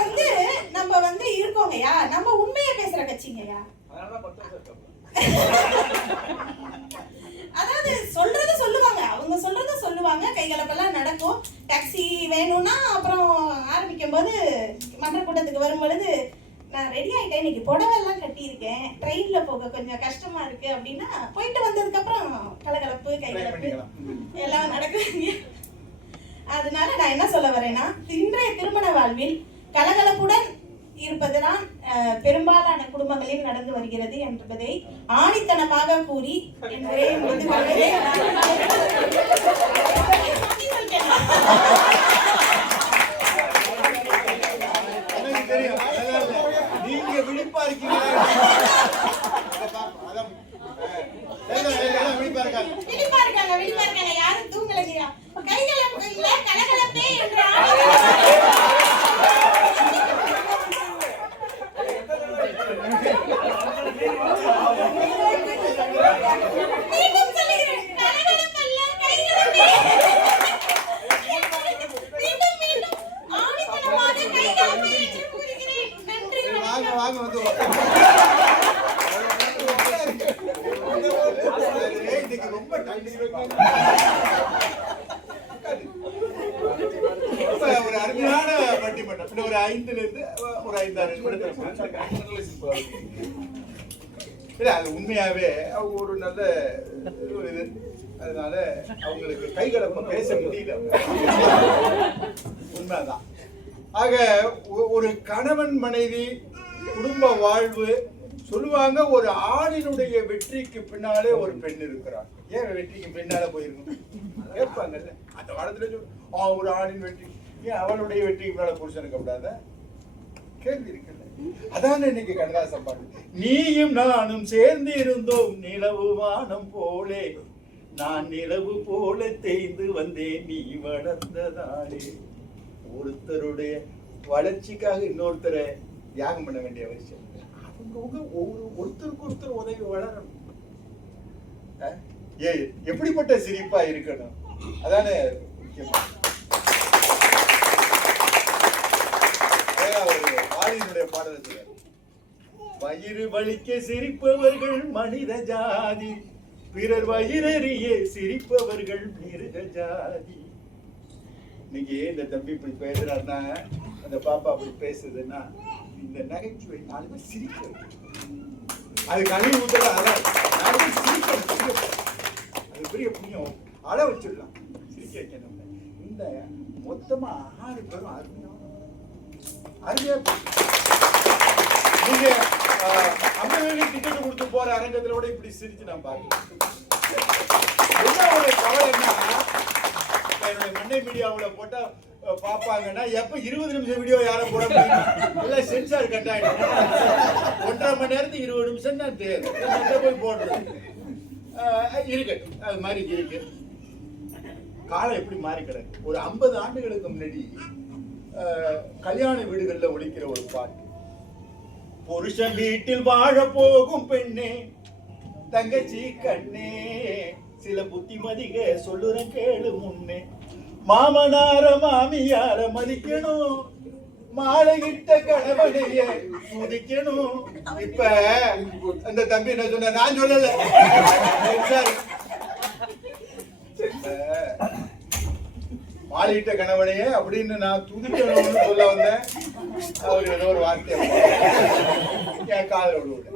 வந்து நம்ம வந்து இருக்கோங்கய்யா, நம்ம உண்மையை பேசுற கட்சிங்கய்யா. அதாவது சொல்றத சொல்லுவாங்க, அவங்க சொல்றத சொல்லுவாங்க, கைகலப்பெல்லாம் நடக்கும். டாக்ஸி வேணும்னா அப்புறம் ஆரம்பிக்கும் போது மன்ற கூட்டத்துக்கு வரும்பொழுது நான் ரெடி ஆயிட்டேன், இன்னைக்கு புடவை எல்லாம் கட்டியிருக்கேன், ட்ரெயின்ல போக கொஞ்சம் கஷ்டமா இருக்கு அப்படின்னா போயிட்டு வந்ததுக்கு அப்புறம் கலகலப்பு கைகலப்பு எல்லாம் நடக்குதுங்க. அதனால நான் என்ன சொல்ல வரேன்னா, இன்றைய திருமண வாழ்வில் கலகலப்புடன் இருப்பதுதான் பெரும்பாலான குடும்பங்களில் நடந்து வருகிறது என்பதை ஆணித்தனமாக கூறி என் உரையை முடித்து கொள்கிறேன். நீங்க விழிப்பா இருக்கீங்க, யாரும் தூங்கலையா? கைகலப்பு இல்ல, கலகலப்பே என்று ஒரு அருமையான பட்டிமன்றம். ஒரு 5 இருந்து ஒரு 5-6 நிமிடத்துல அது உண்மையாவே அவங்க ஒரு நல்ல இது. அதனால அவங்களுக்கு கைகலப்ப பேச முடியல, உண்மைதான். ஆக ஒரு கணவன் மனைவி குடும்ப வாழ்வு சொல்லுவாங்க, ஒரு ஆணினுடைய வெற்றிக்கு பின்னாலே ஒரு பெண் இருக்கிறார். ஏன் வெற்றிக்கு பின்னால போயிருக்கணும் கேட்பாங்கல்ல அந்த காலத்துல. ஒரு ஆணின் வெற்றி, ஏன் அவளுடைய வெற்றிக்கு பின்னால புருஷனுக்கு கூடாத கேள்வி இருக்குல்ல. அதான் இன்னைக்கு கண்ணதாசன் பாட்டு, நீயும் நானும் சேர்ந்து இருந்தோம் நிலவு வானம் போலே, நான் நிலவு போல தேய்ந்து வந்தேன் நீ வளர்ந்ததாலே. ஒருத்தருடைய வளர்ச்சிக்காக இன்னொருத்தரை தியாகம் பண்ண வேண்டிய அவசியம். ஒருத்தருக்கு ஒருத்தர் உதவி வளரணும். எப்படிப்பட்ட சிரிப்பா இருக்கணும், அதானே முக்கியமா. ஆதியினுடைய பாடல், வயிறு வலிக்க சிரிப்பவர்கள் மனித ஜாதி, பிறர் வயிறறிய சிரிப்பவர்கள் மிருக ஜாதி. இன்னைக்கு இந்த தம்பி இப்படி பேசுறாருன்னா, அந்த பாப்பா அப்படி பேசுதுன்னா, இந்த நகைச்சுவை 4 பேர் சிரிக்கிறது, அது கழிவு ஊத்தல, அது பெரிய புண்ணியம். அழ வச்சிடலாம், சிரிக்க வைக்கணும். இந்த மொத்தமா 6 பேரும் அருமையா நீங்க அம்மையில டிக்கெட் கொடுத்து போற அரங்கத்துல கூட இப்படி சிரிச்சு நான் பாக்கிறேன். என்ன ஒரு கவலைன்னா, என்னுடைய மண்ணை மீடியாவுல போட்டா பாப்பாங்கன்னா, எப்ப 20 நிமிஷம் வீடியோ யாரும் போட முடியும், சென்சார் கட் ஆயிடும். 1.5 மணி நேரத்துக்கு 20 நிமிஷம் தான் தேவை போய் போடுறது. இருக்கட்டும், அது மாதிரி இருக்கு. காலம் எப்படி மாறி கிடக்கு. ஒரு 50 ஆண்டுகளுக்கு முன்னாடி கல்யாண வீடுகள்ல ஒலிக்கிற ஒரு பாட்டு, புருஷன் வீட்டில் வாழ போகும் பெண்ணே தங்கச்சி கண்ணே, சில புத்திமதிக சொல்லுறேன் கேளு முன்னே, மாமனார மாமியார மதிக்கணும், மாலையிட்ட கணவனைய துதிக்கணும். இப்ப அந்த தம்பி என்ன சொன்ன, நான் சொல்லல, மாலையிட்ட கணவனையே அப்படின்னு நான் துதிக்கணும்னு சொல்ல வந்தேன். அவர் ஏதோ ஒரு வார்த்தை என் காதல விடுவது.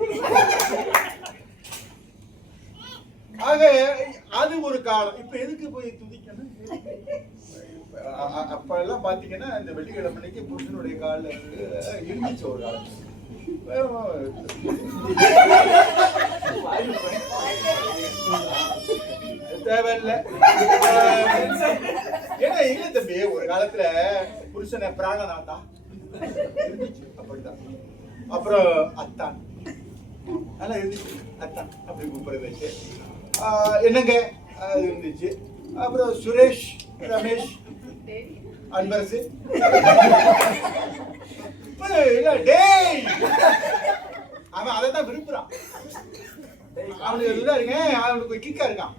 ஆக அது ஒரு காலம். இப்ப எதுக்கு போய் துதிக்கணும்? அப்ப எல்லாம் பாத்தீங்கன்னா இந்த வெள்ளிக்கிழமைக்கு புருஷனுடைய காலில் இருந்துச்சு ஒரு காலம். தேவையில்லை. ஏன்னா இல்ல தம்பி, ஒரு காலத்துல புருஷனை பிராணநாதா இருந்துச்சு, அப்படிதான். அப்புறம் அத்தான் நல்லா இருந்துச்சு, அத்தான் அப்படி கூப்பிடுறது என்னங்க இருந்துச்சு. அப்புறம் சுரேஷ், ரமேஷ், அன்பரசு, டேய் அவன் அதை தான் விரும்புறான். அவனுக்கு இதுதான் இருங்க, அவனுக்கு கிக்கா இருக்கான்.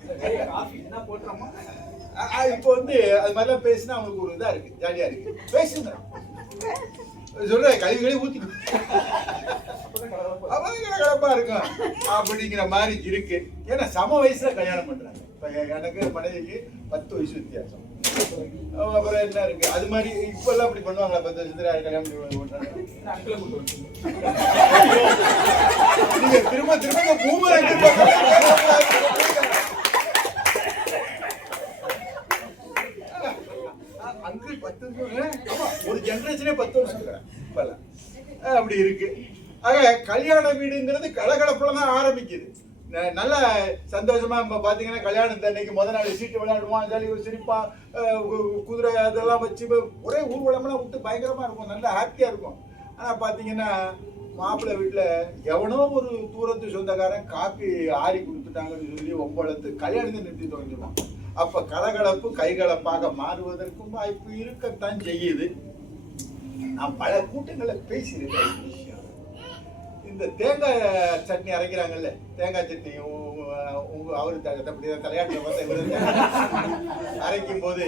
இப்போ வந்து அது மாதிரிலாம் பேசினா அவனுக்கு ஒரு இதா இருக்கு, ஜாலியா இருக்கு, பேசுங்கிறான். சொல்ற கழிவுகளே ஊத்திக்கும், கலப்பா இருக்கும் அப்படிங்கிற மாதிரி இருக்கு. ஏன்னா சம வயசுல கல்யாணம் பண்றாங்க. இப்ப எனக்கு மனைவிக்கு 10 வயசு வித்தியாசம். அப்புறம் என்ன இருக்கு, அது மாதிரி இப்ப எல்லாம் அப்படி பண்ணுவாங்களா? 10 வருஷத்துல கல்யாணம் பண்றாங்க. நீங்க திரும்ப திரும்ப பூமர் அங்கிள் 10 வருஷம், ஒரு ஜெனரேஷனே 10 வருஷம் இப்பெல்லாம் அப்படி இருக்கு. ஆக கல்யாண வீடுங்கிறது கலகலப்புல தான் ஆரம்பிக்குது. நல்ல சந்தோஷமா பாத்தீங்கன்னா கல்யாணத்து அன்னைக்கு முதல் நாள் சீட்டு விளையாடுவான், ஜாலி சிரிப்பா, குதிரை அதெல்லாம் வச்சு ஒரே ஊர்வலம்லாம் விட்டு பயங்கரமா இருக்கும், நல்லா ஹாப்பியா இருக்கும். ஆனா பாத்தீங்கன்னா மாப்பிள்ளை வீட்டுல எவனோ ஒரு தூரத்து சொந்தக்காரன் காப்பி ஆறி கொடுத்துட்டாங்கன்னு சொல்லி ஒம்பளத்து கல்யாணத்தை நிறுத்தி தொடங்கிடுவான். அப்ப கலகலப்பு கைகலப்பாக மாறுவதற்கும் வாய்ப்பு இருக்கத்தான் செய்யுது. நான் பல கூட்டங்களை பேசியிருக்கேன். இந்த தேங்காய் சட்னி அரைக்கிறாங்கல்ல, தேங்காய் சட்னி அவரு தலையாட்டில் அரைக்கும் போது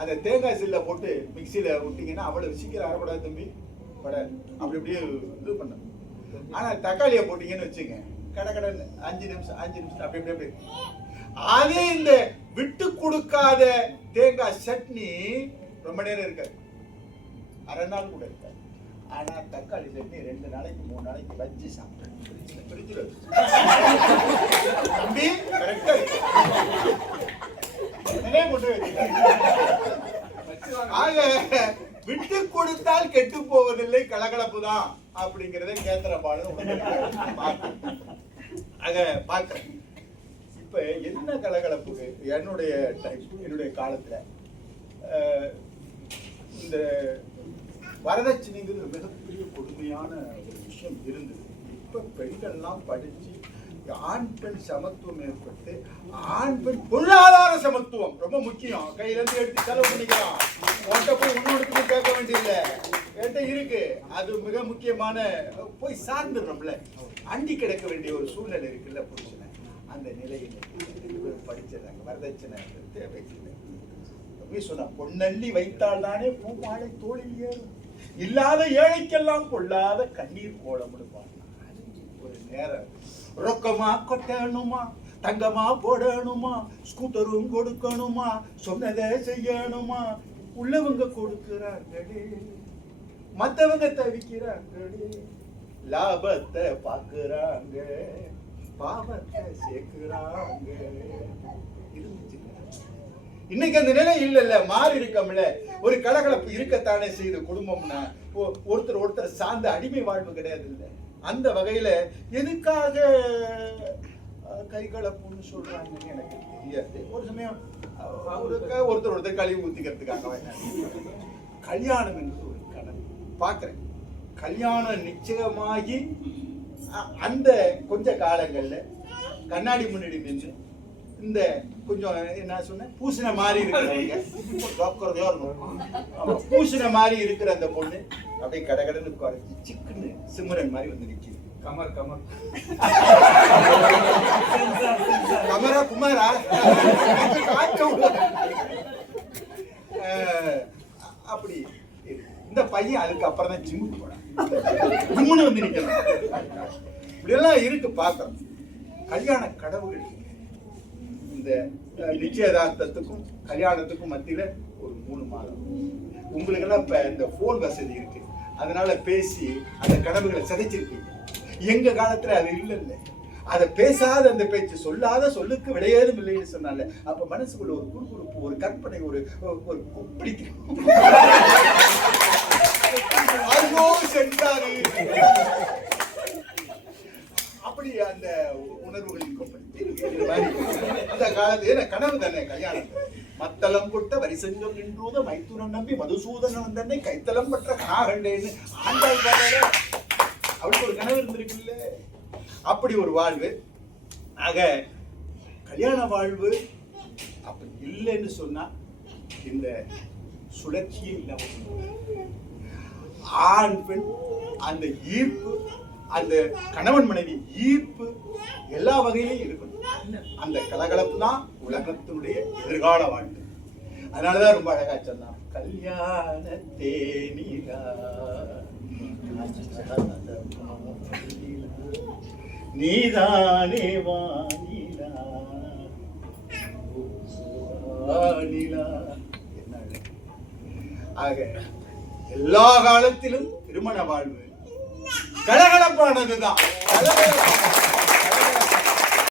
அந்த தேங்காய் சில்ல போட்டு மிக்சியில விட்டீங்கன்னா அவ்வளவு சீக்கிரம் அரைப்படாது தம்பி, படாது. அப்படி இப்படியே இது பண்ண. ஆனா தக்காளியை போட்டீங்கன்னு வச்சுங்க, கடன்னு 5 நிமிஷம் அப்படி அப்படி அப்படி. அதே இந்த விட்டு கொடுக்காத தேங்காய் சட்னி ரொம்ப நேரம் இருக்காது, அரை நாள் கூட இருக்காது. ஆனா தக்காளி சட்னி 2 நாளைக்கு 3 நாளைக்கு வச்சு சாப்பிட்டேன். தம்பி கரெக்டா இருக்கு. ஆக விட்டு கொடுத்தால் கெட்டு போவதில்லை, கலகலப்பு தான் அப்படிங்கறத கேந்திரபாடு ஆக பாக்குறேன். இப்ப என்ன கலகலப்புக்கு என்னுடைய காலத்துல இந்த வரதட்சணைங்கிறது மிகப்பெரிய கொடுமையான ஒரு விஷயம் இருந்தது. இப்ப பெண்கள்லாம் படிச்சு ஆண் பெண் சமத்துவம் ஏற்பட்டு, ஆண் பெண் பொருளாதார சமத்துவம் ரொம்ப முக்கியம். கையில இருந்து எடுத்து செலவு பண்ணிக்கலாம், உன்கிட்ட போய் ஒண்ணு கேட்க வேண்டியதில்லை, என்கிட்ட இருக்கு. அது மிக முக்கியமான. போய் சார்ந்துடுறோம்ல, அண்டி கிடக்க வேண்டிய ஒரு சூழ்நிலை இருக்குல்ல புருஷனை. அந்த நிலையில் 2 பேரும் படிச்சிடறாங்க. வரதட்சணை தேவையில்லை. சொன்னா பொன்னள்ளி வைத்தால் தானே பூமாலை தோளில் ஏறும், இல்லாத ஏழைக்கெல்லாம் பொல்லாத கண்ணீர் கோலம் எடுப்பாங்க. ஒரு நேரம் ரொக்கமா கொட்டணுமா, தங்கமா போடணுமா, ஸ்கூட்டரும் கொடுக்கணுமா, சொன்னதை செய்யணுமா, உள்ளவங்க கொடுக்கிறாங்களே, மத்தவங்க தவிக்கிறாங்களே, லாபத்தை பாக்குறாங்க, பாவத்தை சேர்க்கிறாங்க. இன்னைக்கு அந்த நிலை இல்ல, மாறி இருக்கம்ல. ஒரு கலகலப்பு இருக்கத்தானே செய்து குடும்பம்னா ஒருத்தர் சார்ந்த அடிமை வாழ்வு கிடையாது இல்ல. அந்த வகையில எதுக்காக கைகலப்புன்னு சொல்றாங்கன்னு எனக்கு தெரியாது. ஒரு சமயம் ஒருத்தர் கழிவு ஊத்திக்கிறதுக்காக கல்யாணம் என்று ஒரு கனவு பாக்குறேன். கல்யாணம் நிச்சயமாகி அந்த கொஞ்ச காலங்கள்ல கண்ணாடி முன்னாடி நின்று இந்த கொஞ்சம் என்ன சொன்ன பூசின மாதிரி இருக்கிறவங்க, பூசின மாதிரி இருக்கிற அந்த பொண்ணு அப்படியே கடகடன்னு குறைச்சி சிக்குன்னு சிம்ரன் மாதிரி வந்து நிக்குது. கமரா குமாரா பையன் அதுக்கு அப்புறம் தான் ஜிம்முக்கு போறான். ஜிம்முன்னு வந்து நிக்கிறான். இப்படியெல்லாம் இருக்கு பார்க்கணும். கல்யாண கடவுள் இந்த நிச்சயதார்த்தத்துக்கும் கல்யாணத்துக்கும் மத்தியில ஒரு 3 மாதம். உங்களுக்கு எல்லாம் இப்ப இந்த போன் வசதி இருக்கு, அதனால பேசி அந்த கனவுகளை சிதைச்சிருக்கீங்க. எங்க காலத்துல அது இல்ல. அதை பேசாத அந்த பேச்சு, சொல்லாத சொல்லுக்கு விடையேதும் இல்லைன்னு சொன்னால அப்ப மனசுக்குள்ள ஒரு குறுகுறுப்பு, ஒரு கற்பனை, ஒரு பிடிக்கும். சென்றாரு அப்படி அந்த உணர்வுகளின் அந்த காலத்துல கனவு தானே கல்யாணம். மத்தளம் கொட்ட வரிசங்கம் நின்றூத மைத்துனம் நம்பி மதுசூதனம் தன்னை கைத்தளம் பற்ற கனாகண்டேன்னு ஆண்டாள் பாடல அவளுக்கு ஒரு கனவு இருந்திருக்குல்ல. அப்படி ஒரு வாழ்வு. ஆக கல்யாண வாழ்வு அப்படி இல்லைன்னு சொன்னா இந்த சுழற்சியே இல்லாம ஆண் பெண் அந்த ஈர்ப்பு, அந்த கணவன் மனைவி ஈர்ப்பு எல்லா வகையிலும் இருக்கணும். அந்த கலகலப்பு தான் உலகத்தினுடைய எதிர்கால வாழ்க்கை. அதனாலதான் ரொம்ப அழகா சொன்னான், கல்யாண தேனிலா நீதானே வானிலா வானிலா. என்ன ஆக எல்லா காலத்திலும் திருமண வாழ்வு கலகலப்பானதுதான்.